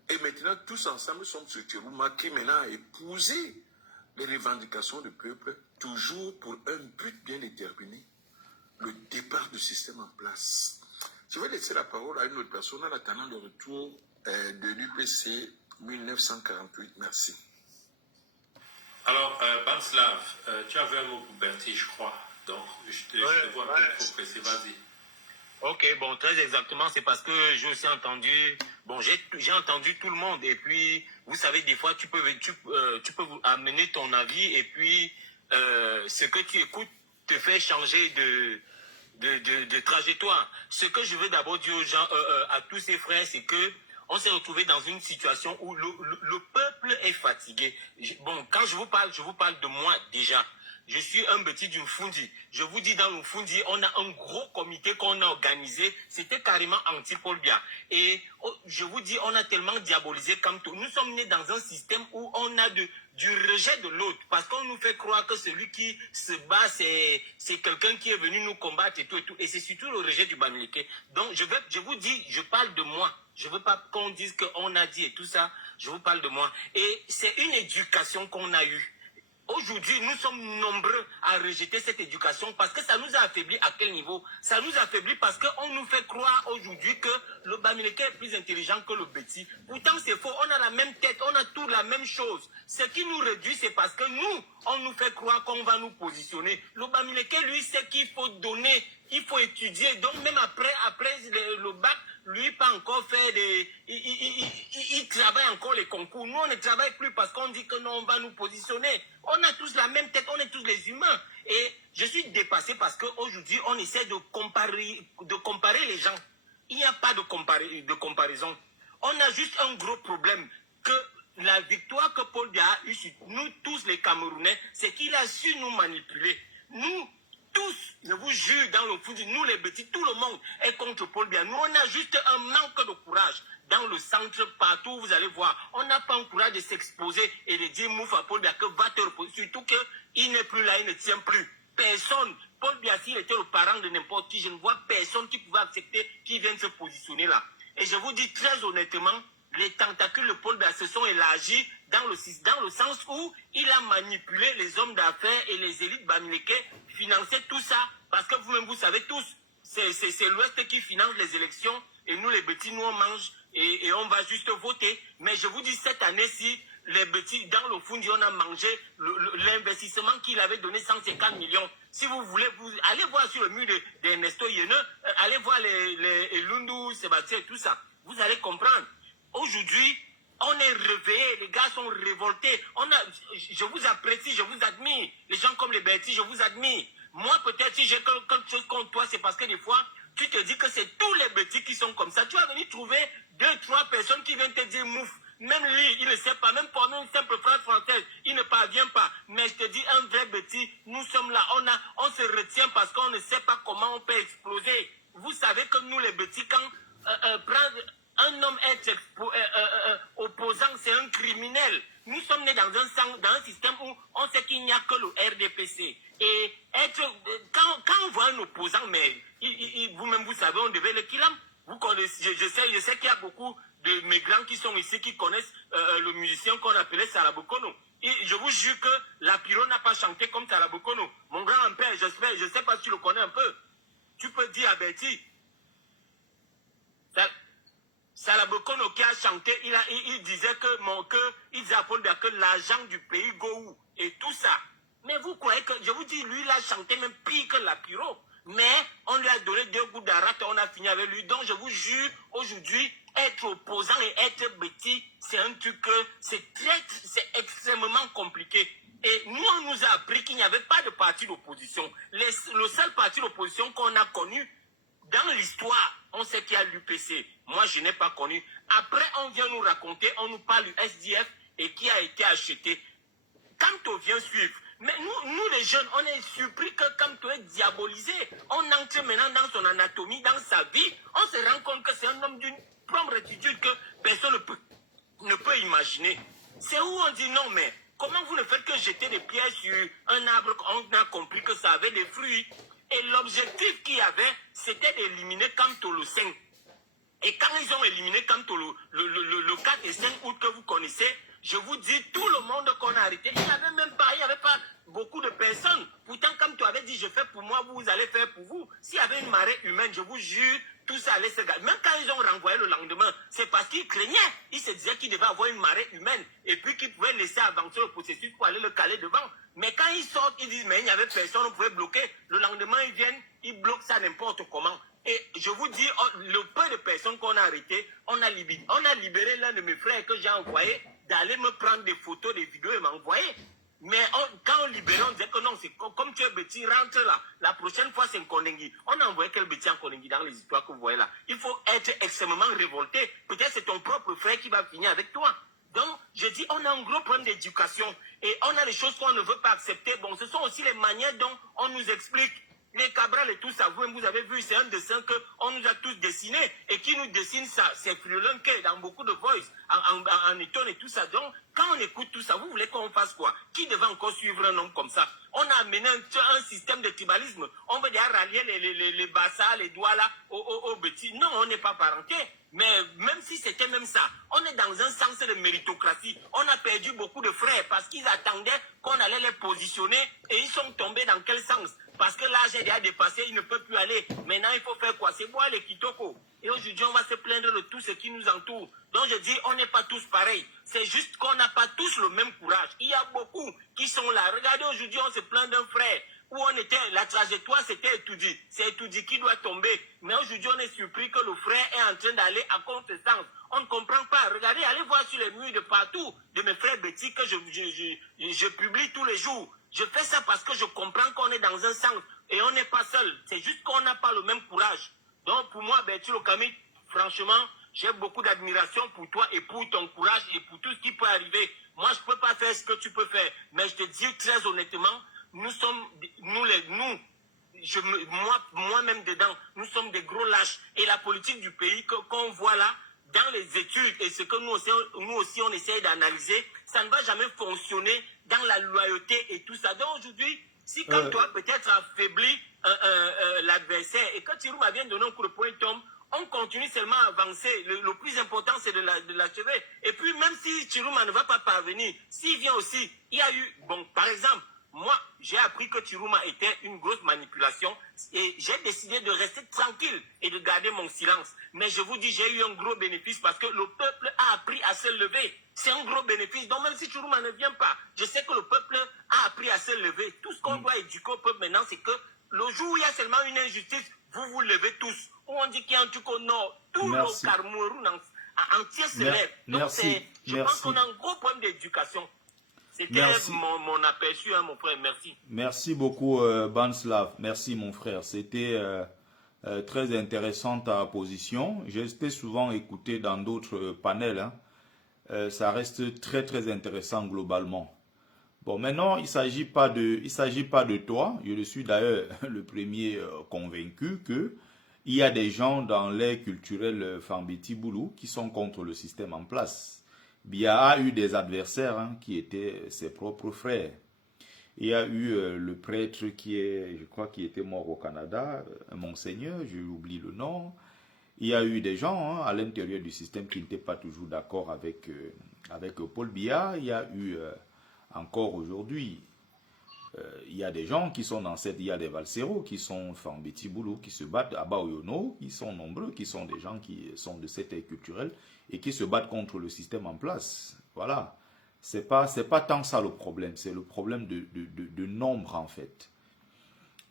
Et maintenant, tous ensemble, nous sommes sur Chiroma qui maintenant a épousé les revendications du peuple, toujours pour un but bien déterminé, le départ du système en place. Je vais laisser la parole à une autre personne en attendant le retour de l'UPC 1948. Merci. Alors, Banslav, tu avais un mot pour Bertie, je crois. Donc, je te vois un peu trop pressé. Vas-y. Ok, bon, très exactement, c'est parce que j'ai aussi entendu, bon, j'ai entendu tout le monde, et puis, vous savez, des fois, tu peux amener ton avis, et puis, ce que tu écoutes te fait changer de trajectoire. Ce que je veux d'abord dire aux gens, à tous ces frères, c'est que on s'est retrouvé dans une situation où le peuple est fatigué. Bon, quand je vous parle de moi déjà. Je suis un petit d'une Fundi. Je vous dis, dans le Fundi, on a un gros comité qu'on a organisé. C'était carrément anti-Paul Biya. Et je vous dis, on a tellement diabolisé Kamto. Nous sommes nés dans un système où on a du rejet de l'autre. Parce qu'on nous fait croire que celui qui se bat, c'est quelqu'un qui est venu nous combattre et tout et tout. Et c'est surtout le rejet du Bamileke. Donc, je vous dis, je parle de moi. Je ne veux pas qu'on dise qu'on a dit et tout ça. Je vous parle de moi. Et c'est une éducation qu'on a eue. Aujourd'hui, nous sommes nombreux à rejeter cette éducation parce que ça nous a affaiblis. À quel niveau? Ça nous affaiblit parce qu'on nous fait croire aujourd'hui que le Bamileke est plus intelligent que le Betty. Pourtant, c'est faux. On a la même tête, on a tout la même chose. Ce qui nous réduit, c'est parce que nous, on nous fait croire qu'on va nous positionner. Le Bamileke, lui, sait qu'il faut donner, il faut étudier. Donc, même après le bac, lui, pas encore fait il travaille encore les concours. Nous, on ne travaille plus parce qu'on dit que non, on va nous positionner. On a tous la même tête, on est tous les humains. Et je suis dépassé parce qu'aujourd'hui, on essaie de comparer les gens. Il n'y a pas de comparaison. On a juste un gros problème que la victoire que Paul Biya a eue sur nous tous les Camerounais, c'est qu'il a su nous manipuler. Nous, tous, je vous jure, dans le foot, nous les petits, tout le monde est contre Paul Biya. Nous, on a juste un manque de courage. Dans le centre, partout, vous allez voir, on n'a pas le courage de s'exposer et de dire mouf à Paul Biya que va te reposer. Surtout qu'il n'est plus là, il ne tient plus. Personne. Paul Biya, s'il était le parent de n'importe qui, je ne vois personne qui pouvait accepter qu'il vienne se positionner là. Et je vous dis très honnêtement, les tentacules de Paul Biya se sont élargis dans le sens où il a manipulé les hommes d'affaires et les élites Bamileke, financer tout ça, parce que vous-même vous savez tous, c'est l'Ouest qui finance les élections, et nous les petits, nous on mange, et on va juste voter. Mais je vous dis, cette année-ci, les petits, dans le Fundi, on a mangé l'investissement qu'il avait donné 150 millions. Si vous voulez, vous allez voir sur le mur d'Ernesto Yene, allez voir les Lundu, Sébastien et tout ça. Vous allez comprendre. Aujourd'hui, on est réveillés, les gars sont révoltés. Je vous apprécie, je vous admire. Les gens comme les Berti, je vous admire. Moi, peut-être, si j'ai quelque chose contre toi, c'est parce que des fois, tu te dis que c'est tous les Berti qui sont comme ça. Tu vas venir trouver 2, 3 personnes qui viennent te dire mouf. Même lui, il ne sait pas. Même pour une simple phrase française, il ne parvient pas. Mais je te dis, un vrai Berti, nous sommes là. On se retient parce qu'on ne sait pas comment on peut exploser. Vous savez que nous, les Berti, quand un homme être opposant, c'est un criminel. Nous sommes nés dans un système où on sait qu'il n'y a que le RDPC. Et quand on voit un opposant, mais vous-même vous savez, on devait le killam. Vous connaissez, je sais qu'il y a beaucoup de migrants qui sont ici, qui connaissent le musicien qu'on appelait Salabokono. Et je vous jure que la Pyro n'a pas chanté comme Salabokono. Mon grand-père, je ne sais pas si tu le connais un peu. Tu peux dire à Betty. Salabokono qui a chanté, il disait il disait à Paul Biya que l'argent du pays go où et tout ça. Mais vous croyez que, je vous dis, lui, il a chanté même pire que la Pyro. Mais on lui a donné 2 gouttes d'arak et on a fini avec lui. Donc je vous jure, aujourd'hui, être opposant et être petit, c'est un truc c'est extrêmement compliqué. Et nous, on nous a appris qu'il n'y avait pas de parti d'opposition. Le seul parti d'opposition qu'on a connu dans l'histoire, on sait qu'il y a l'UPC. Moi, je n'ai pas connu. Après, on vient nous raconter, on nous parle du SDF et qui a été acheté. Kamto vient suivre. Mais nous les jeunes, on est surpris que Kamto est diabolisé. On entre maintenant dans son anatomie, dans sa vie. On se rend compte que c'est un homme d'une promptitude que personne ne peut imaginer. C'est où on dit non, mais comment vous ne faites que jeter des pierres sur un arbre qu'on a compris que ça avait des fruits. Et l'objectif qu'il y avait, c'était d'éliminer Kamto le 5. Et quand ils ont éliminé Kamto le 4 et 5 août que vous connaissez, je vous dis, tout le monde qu'on a arrêté, il n'y avait pas beaucoup de personnes. Pourtant, comme tu avais dit, je fais pour moi, vous allez faire pour vous. S'il y avait une marée humaine, je vous jure, tout ça allait se gagner. Même quand ils ont renvoyé le lendemain, c'est parce qu'ils craignaient. Ils se disaient qu'il devait avoir une marée humaine et puis qu'ils pouvaient laisser avancer le processus pour aller le caler devant. Mais quand ils sortent, ils disent, mais il n'y avait personne, on pouvait bloquer. Le lendemain, ils viennent, ils bloquent ça n'importe comment. Et je vous dis, le peu de personnes qu'on a arrêtées, on a libéré l'un de mes frères que j'ai envoyé d'aller me prendre des photos, des vidéos et m'envoyer. Mais quand on libérait, on disait que non, c'est comme tu es Betty, rentre là. La prochaine fois, c'est un Konengi. On a envoyé quel Betty en Konengi dans les histoires que vous voyez là. Il faut être extrêmement révolté. Peut-être c'est ton propre frère qui va finir avec toi. Donc, je dis, on a un gros problème d'éducation. Et on a des choses qu'on ne veut pas accepter. Bon, ce sont aussi les manières dont on nous explique. Les Cabral et tout ça, vous avez vu, c'est un dessin qu'on nous a tous dessiné. Et qui nous dessine ça, c'est Frulun dans beaucoup de voice, en étonne et tout ça. Donc, quand on écoute tout ça, vous voulez qu'on fasse quoi? Qui devait encore suivre un homme comme ça? On a amené un système de tribalisme. On veut déjà rallier les bassas, les doigts là, aux petits. Non, on n'est pas parenté. Mais même si c'était même ça, on est dans un sens de méritocratie. On a perdu beaucoup de frères parce qu'ils attendaient qu'on allait les positionner et ils sont tombés dans quel sens? Parce que l'âge est déjà dépassé, ils ne peuvent plus aller. Maintenant, il faut faire quoi? C'est boire les kitoko. Et aujourd'hui, on va se plaindre de tout ce qui nous entoure. Donc, je dis, on n'est pas tous pareils. C'est juste qu'on n'a pas tous le même courage. Il y a beaucoup qui sont là. Regardez, aujourd'hui, on se plaint d'un frère où on était, la trajectoire, c'était Etoudi. C'est Etoudi qui doit tomber. Mais aujourd'hui, on est surpris que le frère est en train d'aller à contre-sens. On ne comprend pas. Regardez, allez voir sur les murs de partout de mes frères Betty que je publie tous les jours. Je fais ça parce que je comprends qu'on est dans un sens et on n'est pas seul. C'est juste qu'on n'a pas le même courage. Donc pour moi, Betty Lokami, franchement, j'ai beaucoup d'admiration pour toi et pour ton courage et pour tout ce qui peut arriver. Moi, je ne peux pas faire ce que tu peux faire. Mais je te dis très honnêtement, nous sommes, moi-même dedans, nous sommes des gros lâches. Et la politique du pays qu'on voit là, dans les études et ce que nous aussi on essaie d'analyser, ça ne va jamais fonctionner dans la loyauté et tout ça. Donc aujourd'hui, si comme toi peut-être affaibli l'adversaire et quand Chirouma vient donner un coup de poing tombe, on continue seulement à avancer. Le plus important c'est de l'achever. Et puis même si Chirouma ne va pas parvenir, s'il vient aussi, il y a eu, bon par exemple, moi, j'ai appris que Chirouma était une grosse manipulation et j'ai décidé de rester tranquille et de garder mon silence. Mais je vous dis, j'ai eu un gros bénéfice parce que le peuple a appris à se lever. C'est un gros bénéfice. Donc même si Chirouma ne vient pas, je sais que le peuple a appris à se lever. Tout ce qu'on doit éduquer au peuple maintenant, c'est que le jour où il y a seulement une injustice, vous vous levez tous. Où on dit qu'il y a un truc au nord, tout le Cameroun entier se lève. Donc je pense qu'on a un gros problème d'éducation. C'était mon aperçu, mon frère. Merci. Merci beaucoup, Banslav. Merci, mon frère. C'était très intéressant ta position. J'ai souvent écouté dans d'autres panels. Hein. Ça reste très, très intéressant globalement. Bon, maintenant, il ne s'agit pas de toi. Je suis d'ailleurs le premier convaincu qu'il y a des gens dans l'ère culturelle Fambiti Boulou qui sont contre le système en place. Bia a eu des adversaires qui étaient ses propres frères. Il y a eu le prêtre je crois qui était mort au Canada, Monseigneur, j'oublie le nom. Il y a eu des gens à l'intérieur du système qui n'étaient pas toujours d'accord avec Paul Biya. Il y a eu encore aujourd'hui, il y a des gens qui sont dans il y a des Valsero qui sont Fambiti Boulou, qui se battent à Baoyono, qui sont nombreux, qui sont des gens qui sont de cette ère culturelle et qui se battent contre le système en place. Voilà. C'est pas tant ça le problème, c'est le problème de nombre en fait.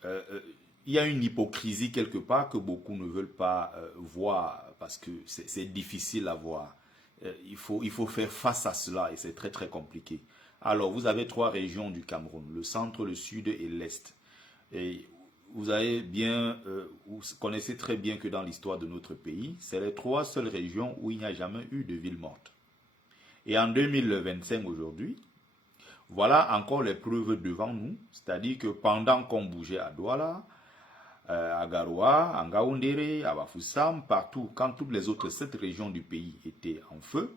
Il y a une hypocrisie quelque part que beaucoup ne veulent pas voir parce que c'est difficile à voir. Il faut faire face à cela et c'est très très compliqué. Alors vous avez 3 régions du Cameroun, le centre, le sud et l'est. Et vous connaissez très bien que dans l'histoire de notre pays, c'est les 3 seules régions où il n'y a jamais eu de ville morte. Et en 2025 aujourd'hui, voilà encore les preuves devant nous, c'est-à-dire que pendant qu'on bougeait à Douala, à Garoua, à Ngaoundéré, à Bafoussam, partout, quand toutes les autres 7 régions du pays étaient en feu,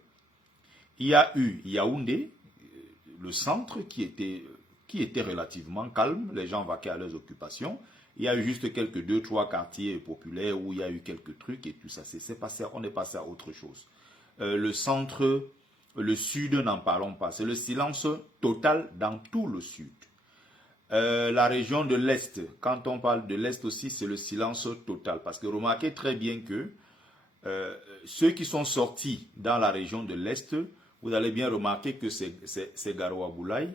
il y a eu Yaoundé, le centre qui était relativement calme, les gens vaquaient à leurs occupations. Il y a eu juste quelques 2-3 quartiers populaires où il y a eu quelques trucs et tout ça. On est passé à autre chose. Le centre, le sud, n'en parlons pas. C'est le silence total dans tout le sud. La région de l'Est, quand on parle de l'Est aussi, c'est le silence total. Parce que remarquez très bien que ceux qui sont sortis dans la région de l'Est, vous allez bien remarquer que c'est Garoua Boulaye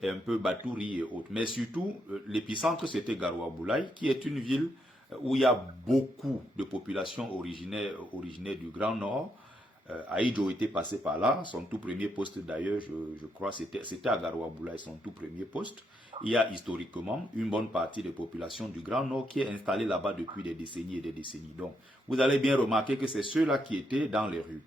et un peu Batouri et autres. Mais surtout, l'épicentre, c'était Garoua Boulaye, qui est une ville où il y a beaucoup de populations originaires du Grand Nord. Aïdjo était passé par là, son tout premier poste d'ailleurs, je crois, c'était à Garouaboula, son tout premier poste. Il y a historiquement une bonne partie des populations du Grand Nord qui est installée là-bas depuis des décennies et des décennies. Donc, vous allez bien remarquer que c'est ceux-là qui étaient dans les rues.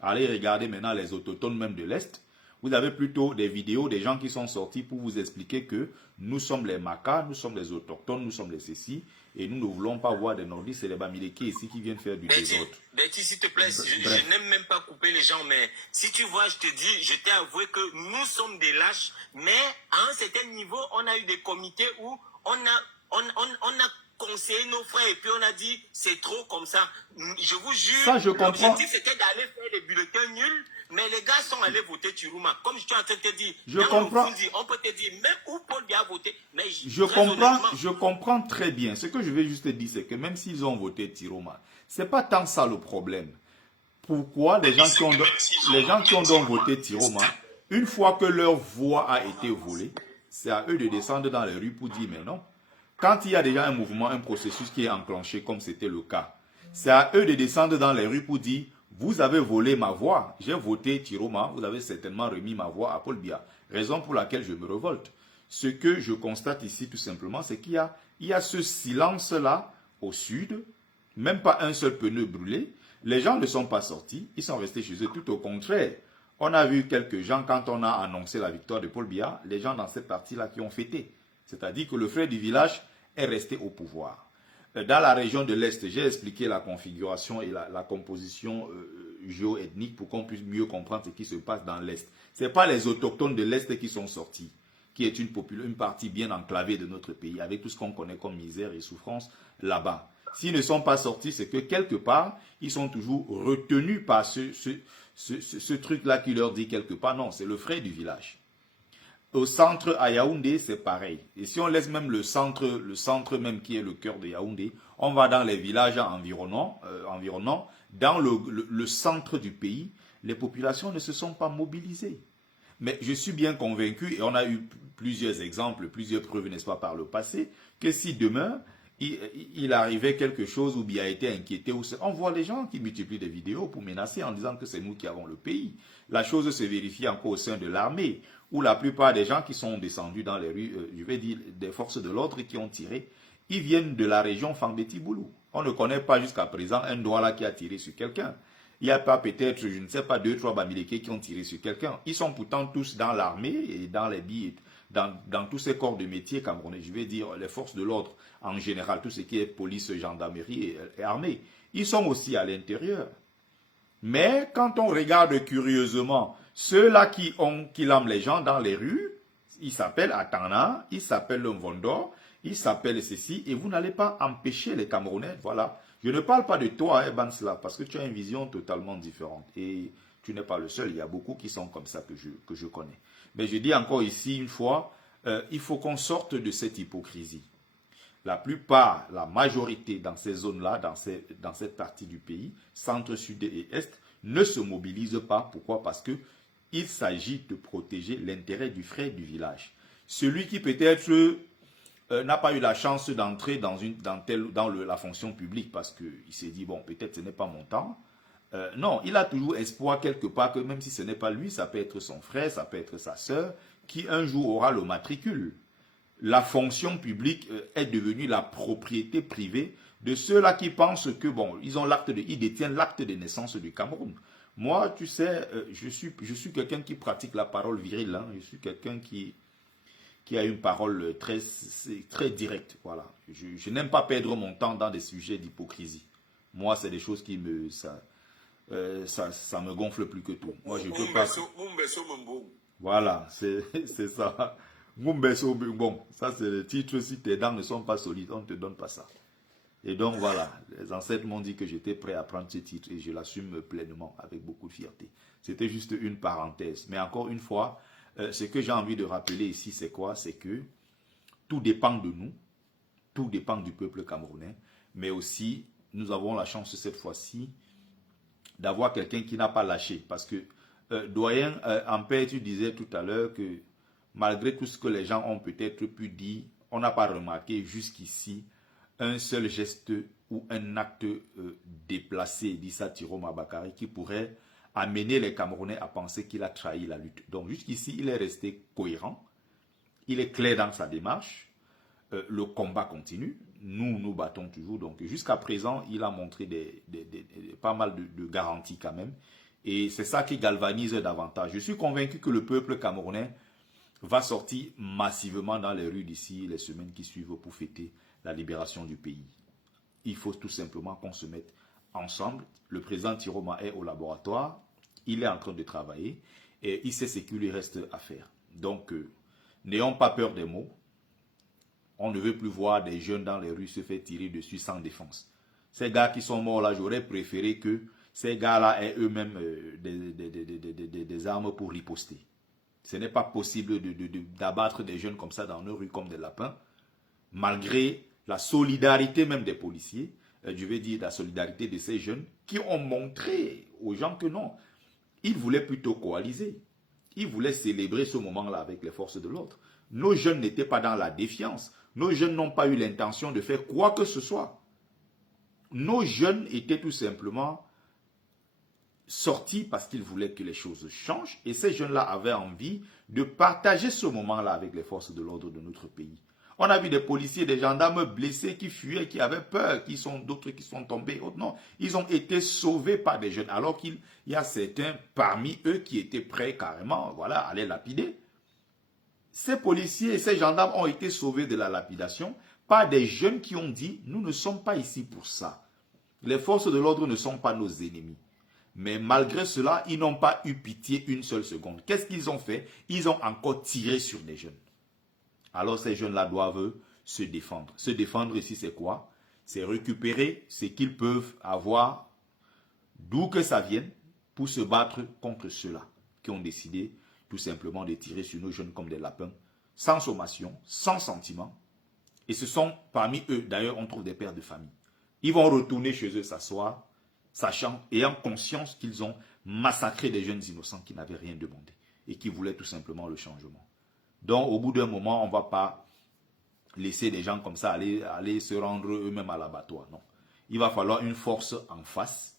Allez regarder maintenant les autochtones même de l'Est. Vous avez plutôt des vidéos des gens qui sont sortis pour vous expliquer que nous sommes les Makas, nous sommes les autochtones, nous sommes les cécis, et nous ne voulons pas voir des nordistes et des Bamileke ici qui viennent faire du désordre. Betty, s'il te plaît, je n'aime même pas couper les gens, mais si tu vois, je te dis, je t'ai avoué que nous sommes des lâches, mais à un certain niveau, on a eu des comités où on a conseillé nos frères et puis on a dit, c'est trop comme ça. Je vous jure, l'objectif c'était d'aller faire des bulletins nuls, mais les gars sont allés voter Tirouma. Comme je suis en train de te dire, je comprends. On peut te dire même où Paul Biya a voté. Mais je comprends très bien. Ce que je vais juste te dire, c'est que même s'ils ont voté Tirouma, c'est pas tant ça le problème. Pourquoi les gens qui ont donc voté Tirouma, une fois que leur voix a été volée, c'est à eux de descendre dans les rues pour dire mais non. Quand il y a déjà un mouvement, un processus qui est enclenché comme c'était le cas, c'est à eux de descendre dans les rues pour dire vous avez volé ma voix, j'ai voté Tirouma, vous avez certainement remis ma voix à Paul Biya. Raison pour laquelle je me révolte. Ce que je constate ici tout simplement, c'est qu'il y a ce silence-là au sud, même pas un seul pneu brûlé. Les gens ne sont pas sortis, ils sont restés chez eux. Tout au contraire, on a vu quelques gens, quand on a annoncé la victoire de Paul Biya, les gens dans cette partie-là qui ont fêté. C'est-à-dire que le frère du village est resté au pouvoir. Dans la région de l'Est, j'ai expliqué la configuration et la composition géo-ethnique pour qu'on puisse mieux comprendre ce qui se passe dans l'Est. Ce n'est pas les autochtones de l'Est qui sont sortis, qui est une partie bien enclavée de notre pays, avec tout ce qu'on connaît comme misère et souffrance là-bas. S'ils ne sont pas sortis, c'est que quelque part, ils sont toujours retenus par ce truc-là qui leur dit quelque part, non, c'est le frère du village. Au centre, à Yaoundé, c'est pareil. Et si on laisse même le centre même qui est le cœur de Yaoundé, on va dans les villages environnants, dans le centre du pays, les populations ne se sont pas mobilisées. Mais je suis bien convaincu, et on a eu plusieurs exemples, plusieurs preuves, n'est-ce pas, par le passé, que si demain, il arrivait quelque chose ou bien a été inquiété, on voit les gens qui multiplient des vidéos pour menacer en disant que c'est nous qui avons le pays. La chose se vérifie encore au sein de l'armée, où la plupart des gens qui sont descendus dans les rues, je vais dire des forces de l'ordre qui ont tiré, ils viennent de la région Fambeti-Boulou. On ne connaît pas jusqu'à présent un Douala qui a tiré sur quelqu'un. Il n'y a pas peut-être, je ne sais pas, 2-3 Bamileke qui ont tiré sur quelqu'un. Ils sont pourtant tous dans l'armée et dans les billes, dans tous ces corps de métier camerounais. Je vais dire les forces de l'ordre en général, tout ce qui est police, gendarmerie et armée. Ils sont aussi à l'intérieur. Mais quand on regarde curieusement ceux-là qui lament les gens dans les rues, ils s'appellent Atana, ils s'appellent Mvondo, ils s'appellent ceci, et vous n'allez pas empêcher les Camerounais. Voilà. Je ne parle pas de toi, Bansla, parce que tu as une vision totalement différente. Et tu n'es pas le seul, il y a beaucoup qui sont comme ça que je connais. Mais je dis encore ici une fois, il faut qu'on sorte de cette hypocrisie. La plupart, la majorité dans ces zones-là, dans cette partie du pays, centre, sud et est, ne se mobilisent pas. Pourquoi? Parce qu'il s'agit de protéger l'intérêt du frère du village. Celui qui peut-être n'a pas eu la chance d'entrer dans la fonction publique parce qu'il s'est dit, bon, peut-être ce n'est pas mon temps. Non, il a toujours espoir quelque part que même si ce n'est pas lui, ça peut être son frère, ça peut être sa sœur, qui un jour aura le matricule. La fonction publique est devenue la propriété privée de ceux-là qui pensent que, bon, ils détiennent l'acte de naissance du Cameroun. Moi, tu sais, je suis quelqu'un qui pratique la parole virile. Hein. Je suis quelqu'un qui a une parole très, très directe. Voilà. Je n'aime pas perdre mon temps dans des sujets d'hypocrisie. Moi, c'est des choses qui ça me gonfle plus que tout. Moi, je peux pas. Voilà, c'est ça. Bon, ça c'est le titre. Si tes dents ne sont pas solides, on ne te donne pas ça. Et donc voilà, les ancêtres m'ont dit que j'étais prêt à prendre ce titre et je l'assume pleinement avec beaucoup de fierté. C'était juste une parenthèse. Mais encore une fois, ce que j'ai envie de rappeler ici, c'est quoi? C'est que tout dépend de nous, tout dépend du peuple camerounais, mais aussi nous avons la chance cette fois-ci d'avoir quelqu'un qui n'a pas lâché. Parce que, doyen Ampère, tu disais tout à l'heure que malgré tout ce que les gens ont peut-être pu dire, on n'a pas remarqué jusqu'ici un seul geste ou un acte déplacé d'Issa Tiroma Bakary qui pourrait amener les Camerounais à penser qu'il a trahi la lutte. Donc jusqu'ici, il est resté cohérent, il est clair dans sa démarche, le combat continue, nous nous battons toujours. Donc jusqu'à présent, il a montré pas mal de garanties quand même. Et c'est ça qui galvanise davantage. Je suis convaincu que le peuple camerounais va sortir massivement dans les rues d'ici les semaines qui suivent pour fêter la libération du pays. Il faut tout simplement qu'on se mette ensemble. Le président Tiroma est au laboratoire, il est en train de travailler et il sait ce qu'il lui reste à faire. Donc, n'ayons pas peur des mots. On ne veut plus voir des jeunes dans les rues se faire tirer dessus sans défense. Ces gars qui sont morts là, j'aurais préféré que ces gars-là aient eux-mêmes des armes pour riposter. Ce n'est pas possible d'abattre des jeunes comme ça dans nos rues comme des lapins, malgré la solidarité même des policiers, je vais dire la solidarité de ces jeunes qui ont montré aux gens que non, ils voulaient plutôt coaliser. Ils voulaient célébrer ce moment-là avec les forces de l'ordre. Nos jeunes n'étaient pas dans la défiance. Nos jeunes n'ont pas eu l'intention de faire quoi que ce soit. Nos jeunes étaient tout simplement sortis parce qu'ils voulaient que les choses changent. Et ces jeunes-là avaient envie de partager ce moment-là avec les forces de l'ordre de notre pays. On a vu des policiers, des gendarmes blessés qui fuyaient, qui avaient peur, d'autres qui sont tombés. Non, ils ont été sauvés par des jeunes. Alors qu'il y a certains parmi eux qui étaient prêts carrément, voilà, à les lapider. Ces policiers et ces gendarmes ont été sauvés de la lapidation par des jeunes qui ont dit « Nous ne sommes pas ici pour ça. Les forces de l'ordre ne sont pas nos ennemis. » Mais malgré cela, ils n'ont pas eu pitié une seule seconde. Qu'est-ce qu'ils ont fait? Ils ont encore tiré sur des jeunes. Alors ces jeunes-là doivent se défendre. Se défendre ici, c'est quoi? C'est récupérer ce qu'ils peuvent avoir, d'où que ça vienne, pour se battre contre ceux-là qui ont décidé tout simplement de tirer sur nos jeunes comme des lapins, sans sommation, sans sentiment. Et ce sont parmi eux, d'ailleurs, on trouve des pères de famille. Ils vont retourner chez eux s'asseoir, sachant, ayant conscience qu'ils ont massacré des jeunes innocents qui n'avaient rien demandé et qui voulaient tout simplement le changement. Donc, au bout d'un moment, on ne va pas laisser des gens comme ça aller se rendre eux-mêmes à l'abattoir. Non. Il va falloir une force en face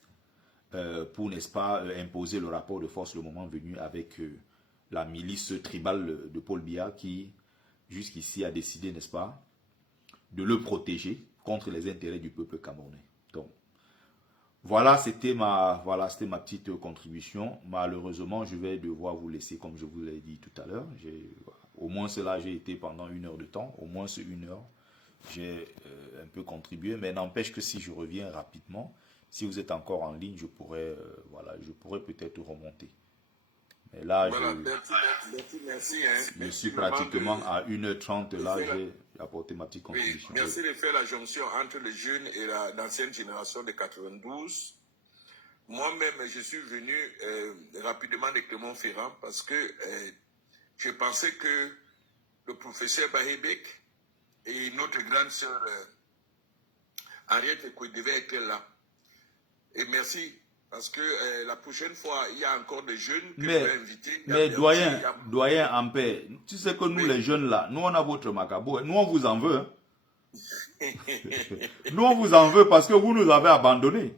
pour, n'est-ce pas, imposer le rapport de force le moment venu avec la milice tribale de Paul Biya qui, jusqu'ici, a décidé, n'est-ce pas, de le protéger contre les intérêts du peuple camerounais. Donc, voilà, c'était ma petite contribution. Malheureusement, je vais devoir vous laisser, comme je vous l'ai dit tout à l'heure. Au moins cela, j'ai été pendant 1 heure de temps. Au moins ce 1 heure, j'ai un peu contribué. Mais n'empêche que si je reviens rapidement, si vous êtes encore en ligne, je pourrais peut-être remonter. Mais là, voilà, merci, je suis pratiquement à 1h30. Là, j'ai apporté ma petite contribution. Oui, merci de faire la jonction entre les jeunes et l'ancienne génération de 92. Moi-même, je suis venu rapidement de Clermont-Ferrand parce que je pensais que le professeur Bahebek et notre grande sœur Henriette Ekwe devaient être là. Et merci. Parce que la prochaine fois, il y a encore des jeunes que je vais inviter. Mais doyen en paix, tu sais que nous les jeunes là, nous on a votre macabo, nous on vous en veut. Hein. Nous on vous en veut parce que vous nous avez abandonnés.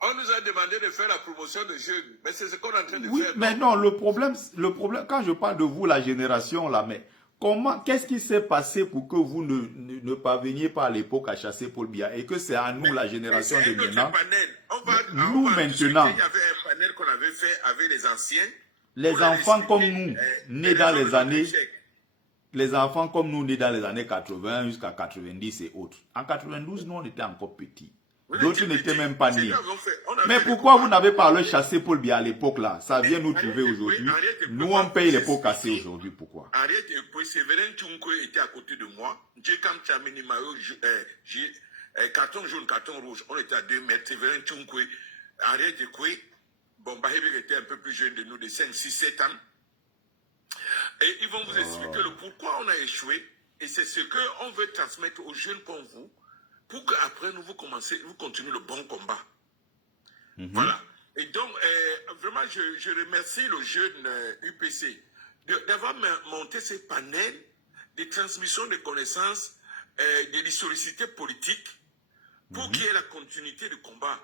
On nous a demandé de faire la promotion de jeunes, mais c'est ce qu'on est en train de faire. Oui, mais non, le problème, quand je parle de vous, la génération là, mais qu'est-ce qui s'est passé pour que vous ne parveniez pas à l'époque à chasser Paul Biya et que c'est à nous, la génération de maintenant, nous maintenant, il y avait un panel qu'on avait fait avec les anciens. Les enfants comme nous, nés dans les années, nés dans les années 80 jusqu'à 90 et autres. En 92, nous on était encore petits. D'autres n'étaient même pas nés. Mais pourquoi vous n'avez pas le chassé Paul Biya à l'époque là? Ça vient nous trouver aujourd'hui. Nous on paye les pots cassés aujourd'hui. Pourquoi? Henriette Ekwe, Séverin Tchounkoé était à côté de moi. Djekam Tchamini Mayo, carton jaune, carton rouge. On était à 2 mètres. Séverin Tchounkoé, Henriette Ekwe. Bon, Bahébé était un peu plus jeune de nous, de 5, 6, 7 ans. Et ils vont vous expliquer le pourquoi on a échoué. Et c'est ce qu'on veut transmettre aux jeunes comme vous, pour qu'après nous, vous continuez le bon combat. Voilà. Et donc, vraiment, je remercie le jeune UPC d'avoir monté ces panels de transmission de connaissances de l'historicité politique pour qu'il y ait la continuité du combat.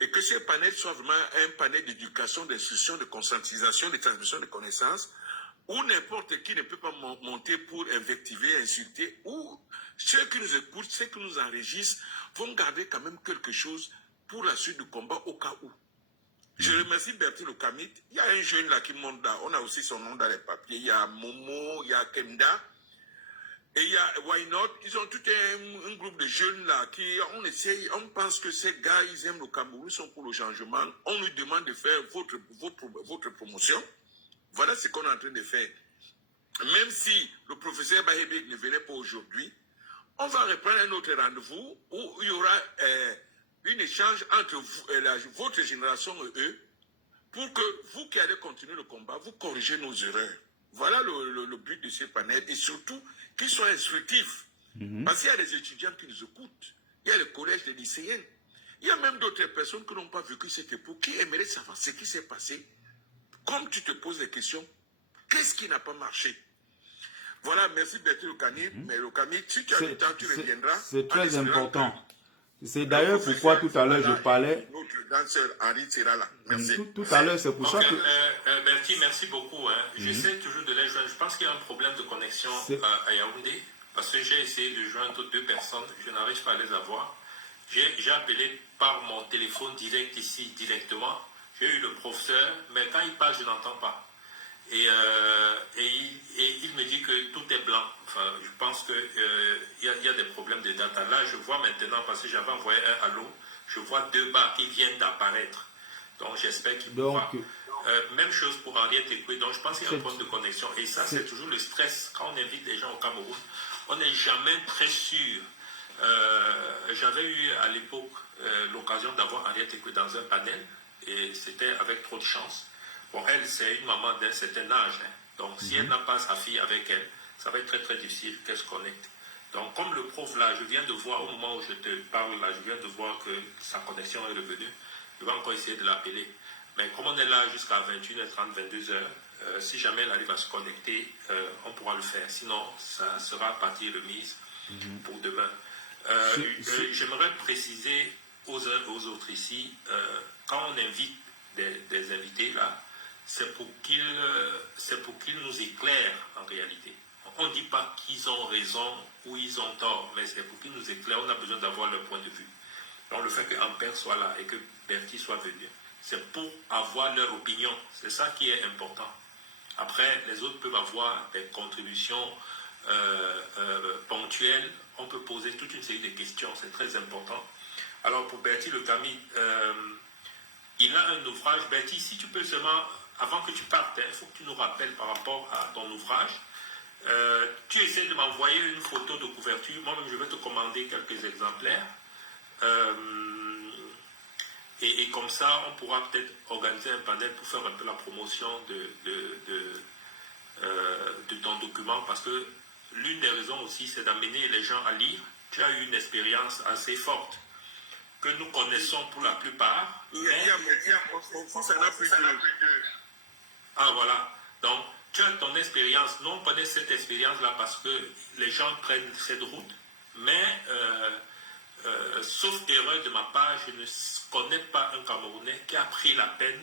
Et que ce panel soit vraiment un panel d'éducation, d'instruction, de conscientisation, de transmission de connaissances, où n'importe qui ne peut pas monter pour invectiver, insulter, ou ceux qui nous écoutent, ceux qui nous enregistrent, vont garder quand même quelque chose pour la suite du combat au cas où. Je remercie Bertil Okamit. Il y a un jeune là qui monte là, on a aussi son nom dans les papiers, il y a Momo, il y a Kenda, et il y a Why Not. Ils ont tout un groupe de jeunes là qui, on essaye, on pense que ces gars, ils aiment le Cameroun, ils sont pour le changement. On nous demande de faire votre promotion. Voilà ce qu'on est en train de faire. Même si le professeur Bahébé ne venait pas aujourd'hui, on va reprendre un autre rendez-vous où il y aura un échange entre votre génération et eux pour que vous qui allez continuer le combat, vous corrigez nos erreurs. Voilà le but de ce panel et surtout qu'ils soient instructifs. Parce qu'il y a des étudiants qui nous écoutent, il y a le collège des lycéens, il y a même d'autres personnes qui n'ont pas vécu cette époque, qui aimeraient savoir ce qui s'est passé. Comme tu te poses des questions, qu'est-ce qui n'a pas marché? Voilà, merci Bertil Okamit. Mais Okamit, si tu as du temps, tu reviendras. C'est très important. C'est d'ailleurs pourquoi tout à l'heure je parlais. Notre danseur Henri sera là. Merci. Tout à l'heure, c'est pour ça que. Bertie, merci beaucoup. Hein. J'essaie toujours de les joindre. Je pense qu'il y a un problème de connexion à Yaoundé. Parce que j'ai essayé de joindre 2 personnes. Je n'arrive pas à les avoir. J'ai appelé par mon téléphone direct ici, directement. J'ai eu le professeur, mais quand il parle, je n'entends pas. Et il me dit que tout est blanc. Enfin, je pense qu'il y a des problèmes de data. Là, je vois maintenant, parce que j'avais envoyé un allô, je vois 2 barres qui viennent d'apparaître. Donc, j'espère qu'il pourra. Même chose pour Henriette Ekwe. Donc, je pense qu'il y a un problème de connexion. Et ça, c'est toujours le stress. Quand on invite des gens au Cameroun, on n'est jamais très sûr. J'avais eu à l'époque l'occasion d'avoir Henriette Ekwe dans un panel. Et c'était avec trop de chance. Bon, elle, c'est une maman d'un certain âge. Hein. Donc, si elle n'a pas sa fille avec elle, ça va être très, très difficile qu'elle se connecte. Donc, comme le prof, là, je viens de voir, au moment où je te parle, là, je viens de voir que sa connexion est revenue. Je vais encore essayer de l'appeler. Mais comme on est là jusqu'à 21h30, 22h, si jamais elle arrive à se connecter, on pourra le faire. Sinon, ça sera partie remise pour demain. J'aimerais préciser aux uns et aux autres ici, quand on invite des invités là, c'est pour qu'ils nous éclairent en réalité. On ne dit pas qu'ils ont raison ou ils ont tort, mais c'est pour qu'ils nous éclairent. On a besoin d'avoir leur point de vue. Donc le fait que Ampère soit là et que Bertie soit venu, c'est pour avoir leur opinion. C'est ça qui est important. Après, les autres peuvent avoir des contributions ponctuelles. On peut poser toute une série de questions. C'est très important. Alors pour Bertie Okamit, il a un ouvrage. Bertie, si tu peux seulement, avant que tu partes, il faut que tu nous rappelles par rapport à ton ouvrage. Tu essaies de m'envoyer une photo de couverture. Moi-même, je vais te commander quelques exemplaires. Et comme ça, on pourra peut-être organiser un panel pour faire un peu la promotion de ton document. Parce que l'une des raisons aussi, c'est d'amener les gens à lire. Tu as eu une expérience assez forte que nous connaissons pour la plupart. Ah voilà. Donc, tu as ton expérience. Nous, on connaît cette expérience-là parce que les gens prennent cette route. Mais, sauf erreur de ma part, je ne connais pas un Camerounais qui a pris la peine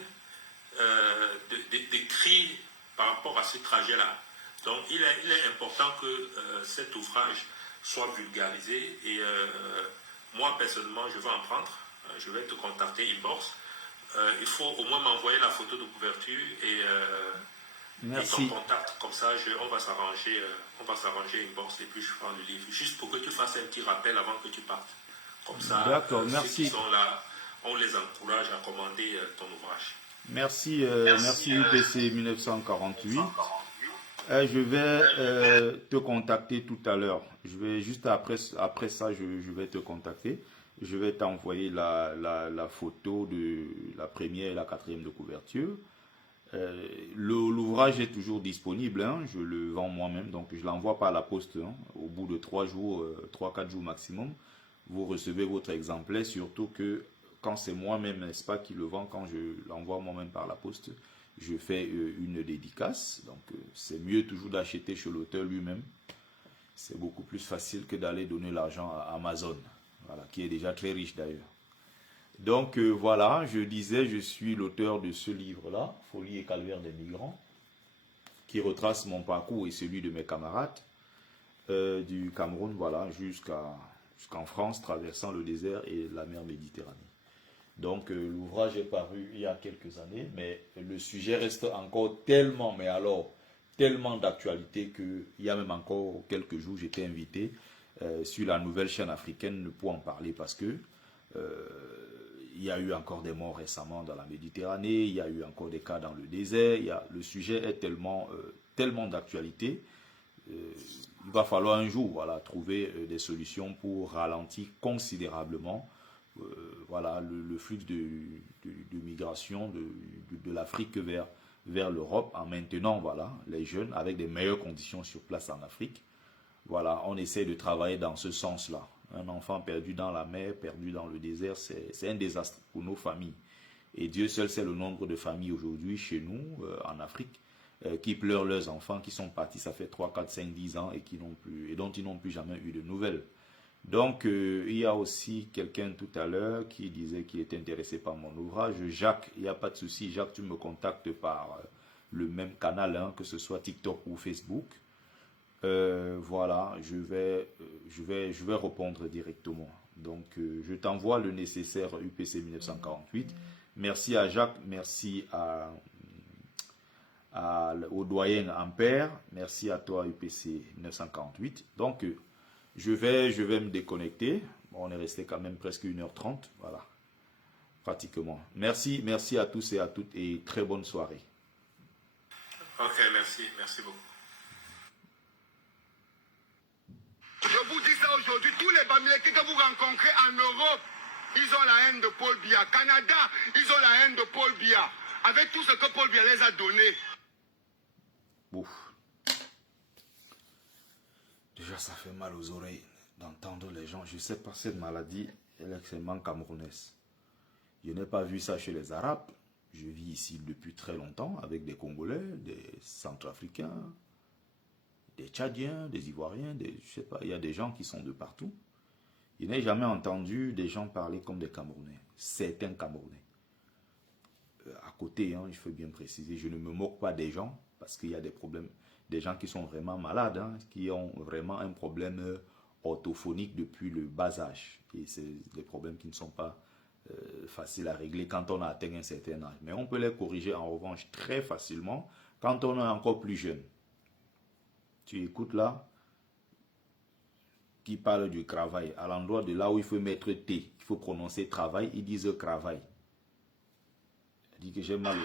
d'écrire par rapport à ce trajet-là. Donc, il est important que cet ouvrage soit vulgarisé et moi, personnellement, je vais en prendre. Je vais te contacter inbox. Il faut au moins m'envoyer la photo de couverture et ton contact. Comme ça, on va s'arranger inbox et puis je prends le livre. Juste pour que tu fasses un petit rappel avant que tu partes. Comme ça, ceux qui sont là, on les encourage à commander ton ouvrage. Merci UPC 1948. Je vais te contacter tout à l'heure. Je vais juste après ça, je vais te contacter. Je vais t'envoyer la photo de la première et la 4e de couverture. L'ouvrage est toujours disponible. Hein, je le vends moi-même, donc je l'envoie par la poste. Hein, au bout de 3-4 jours maximum, vous recevez votre exemplaire. Surtout que quand c'est moi-même, n'est-ce pas, qui le vend, quand je l'envoie moi-même par la poste, je fais une dédicace. Donc c'est mieux toujours d'acheter chez l'auteur lui-même. C'est beaucoup plus facile que d'aller donner l'argent à Amazon, voilà, qui est déjà très riche d'ailleurs. Donc voilà, je disais, je suis l'auteur de ce livre-là, Folie et calvaire des migrants, qui retrace mon parcours et celui de mes camarades du Cameroun, voilà, jusqu'en France, traversant le désert et la mer Méditerranée. Donc l'ouvrage est paru il y a quelques années, mais le sujet reste encore tellement, mais alors tellement d'actualité qu'il y a même encore quelques jours, j'étais invité sur la nouvelle chaîne africaine pour en parler parce que il y a eu encore des morts récemment dans la Méditerranée, il y a eu encore des cas dans le désert, le sujet est tellement d'actualité. Il va falloir un jour, voilà, trouver des solutions pour ralentir considérablement voilà, le flux de migration de l'Afrique vers l'Europe, en maintenant voilà, les jeunes avec des meilleures conditions sur place en Afrique. Voilà, on essaie de travailler dans ce sens-là. Un enfant perdu dans la mer, perdu dans le désert, c'est un désastre pour nos familles. Et Dieu seul sait le nombre de familles aujourd'hui chez nous, en Afrique, qui pleurent leurs enfants, qui sont partis, ça fait 3, 4, 5, 10 ans et dont ils n'ont plus jamais eu de nouvelles. Donc, il y a aussi quelqu'un tout à l'heure qui disait qu'il était intéressé par mon ouvrage. Jacques, il n'y a pas de souci. Jacques, tu me contactes par le même canal, hein, que ce soit TikTok ou Facebook. Voilà, je vais répondre directement. Donc, je t'envoie le nécessaire UPC 1948. Merci à Jacques, merci au doyen Ampère, merci à toi UPC 1948. Donc, je vais me déconnecter. Bon, on est resté quand même presque 1h30, voilà, pratiquement. Merci à tous et à toutes et très bonne soirée. Ok, merci beaucoup. Je vous dis ça aujourd'hui, tous les Bamileke que vous rencontrez en Europe, ils ont la haine de Paul Biya. Canada, ils ont la haine de Paul Biya. Avec tout ce que Paul Biya les a donné. Ouf. Déjà, ça fait mal aux oreilles d'entendre les gens. Je ne sais pas, cette maladie, elle est extrêmement camerounaise. Je n'ai pas vu ça chez les Arabes. Je vis ici depuis très longtemps avec des Congolais, des Centrafricains, des Tchadiens, des Ivoiriens, je sais pas, il y a des gens qui sont de partout. Je n'ai jamais entendu des gens parler comme des Camerounais, certains Camerounais. À côté, hein, il faut bien préciser, je ne me moque pas des gens, parce qu'il y a des problèmes, des gens qui sont vraiment malades, hein, qui ont vraiment un problème orthophonique depuis le bas âge. Et c'est des problèmes qui ne sont pas faciles à régler quand on a atteint un certain âge. Mais on peut les corriger en revanche très facilement quand on est encore plus jeune. Tu écoutes là, qui parle du travail, à l'endroit de là où il faut mettre T, il faut prononcer travail, ils disent travail. Il dit que j'ai mal.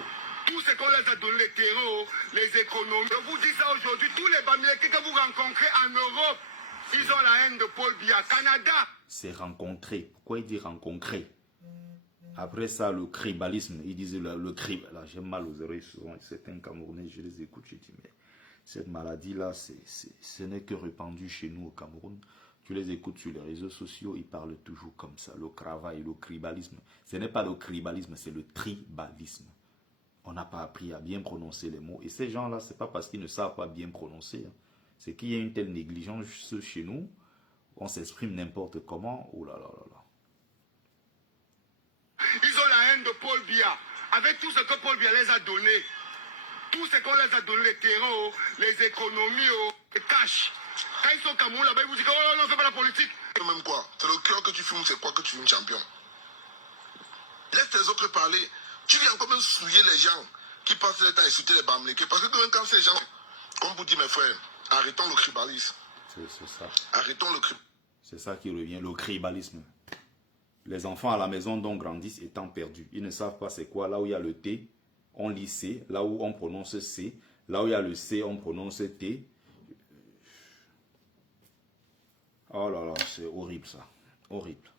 Tout ce qu'on les a donné, les terreaux, les économies. Je vous dis ça aujourd'hui, tous les Bamileke que vous rencontrez en Europe, ils ont la haine de Paul Biya. Canada. C'est rencontrer. Pourquoi il dit rencontrer? Après ça, le cribalisme, ils disent le crib. Là, j'ai mal aux oreilles souvent. Certains Camerounais, je les écoute, je dis, mais cette maladie-là, ce n'est que répandu chez nous au Cameroun. Tu les écoutes sur les réseaux sociaux, ils parlent toujours comme ça. Le travail, le tribalisme. Ce n'est pas le tribalisme, c'est le tribalisme. On n'a pas appris à bien prononcer les mots. Et ces gens-là, ce n'est pas parce qu'ils ne savent pas bien prononcer. Hein. C'est qu'il y a une telle négligence chez nous. On s'exprime n'importe comment. Oh là là là là. Ils ont la haine de Paul Biya. Avec tout ce que Paul Biya les a donné. Tout ce qu'on les a donné, les terreaux, les économies, les cash. Quand ils sont au Cameroun, là-bas, ils vous disent oh non, c'est pas la politique. Même quoi? C'est le cœur que tu fumes, c'est quoi que tu fumes champion? Laisse tes autres parler. Tu viens quand même souiller les gens qui passent le temps à insulter les Bamileke. Parce que quand ces gens, comme vous dites mes frères, arrêtons le tribalisme. C'est ça. Arrêtons le tribalisme. C'est ça qui revient, le tribalisme. Les enfants à la maison dont grandissent étant perdus. Ils ne savent pas c'est quoi. Là où il y a le T, on lit C. Là où on prononce C. Là où il y a le C, on prononce T. Oh là là, c'est horrible ça. Horrible.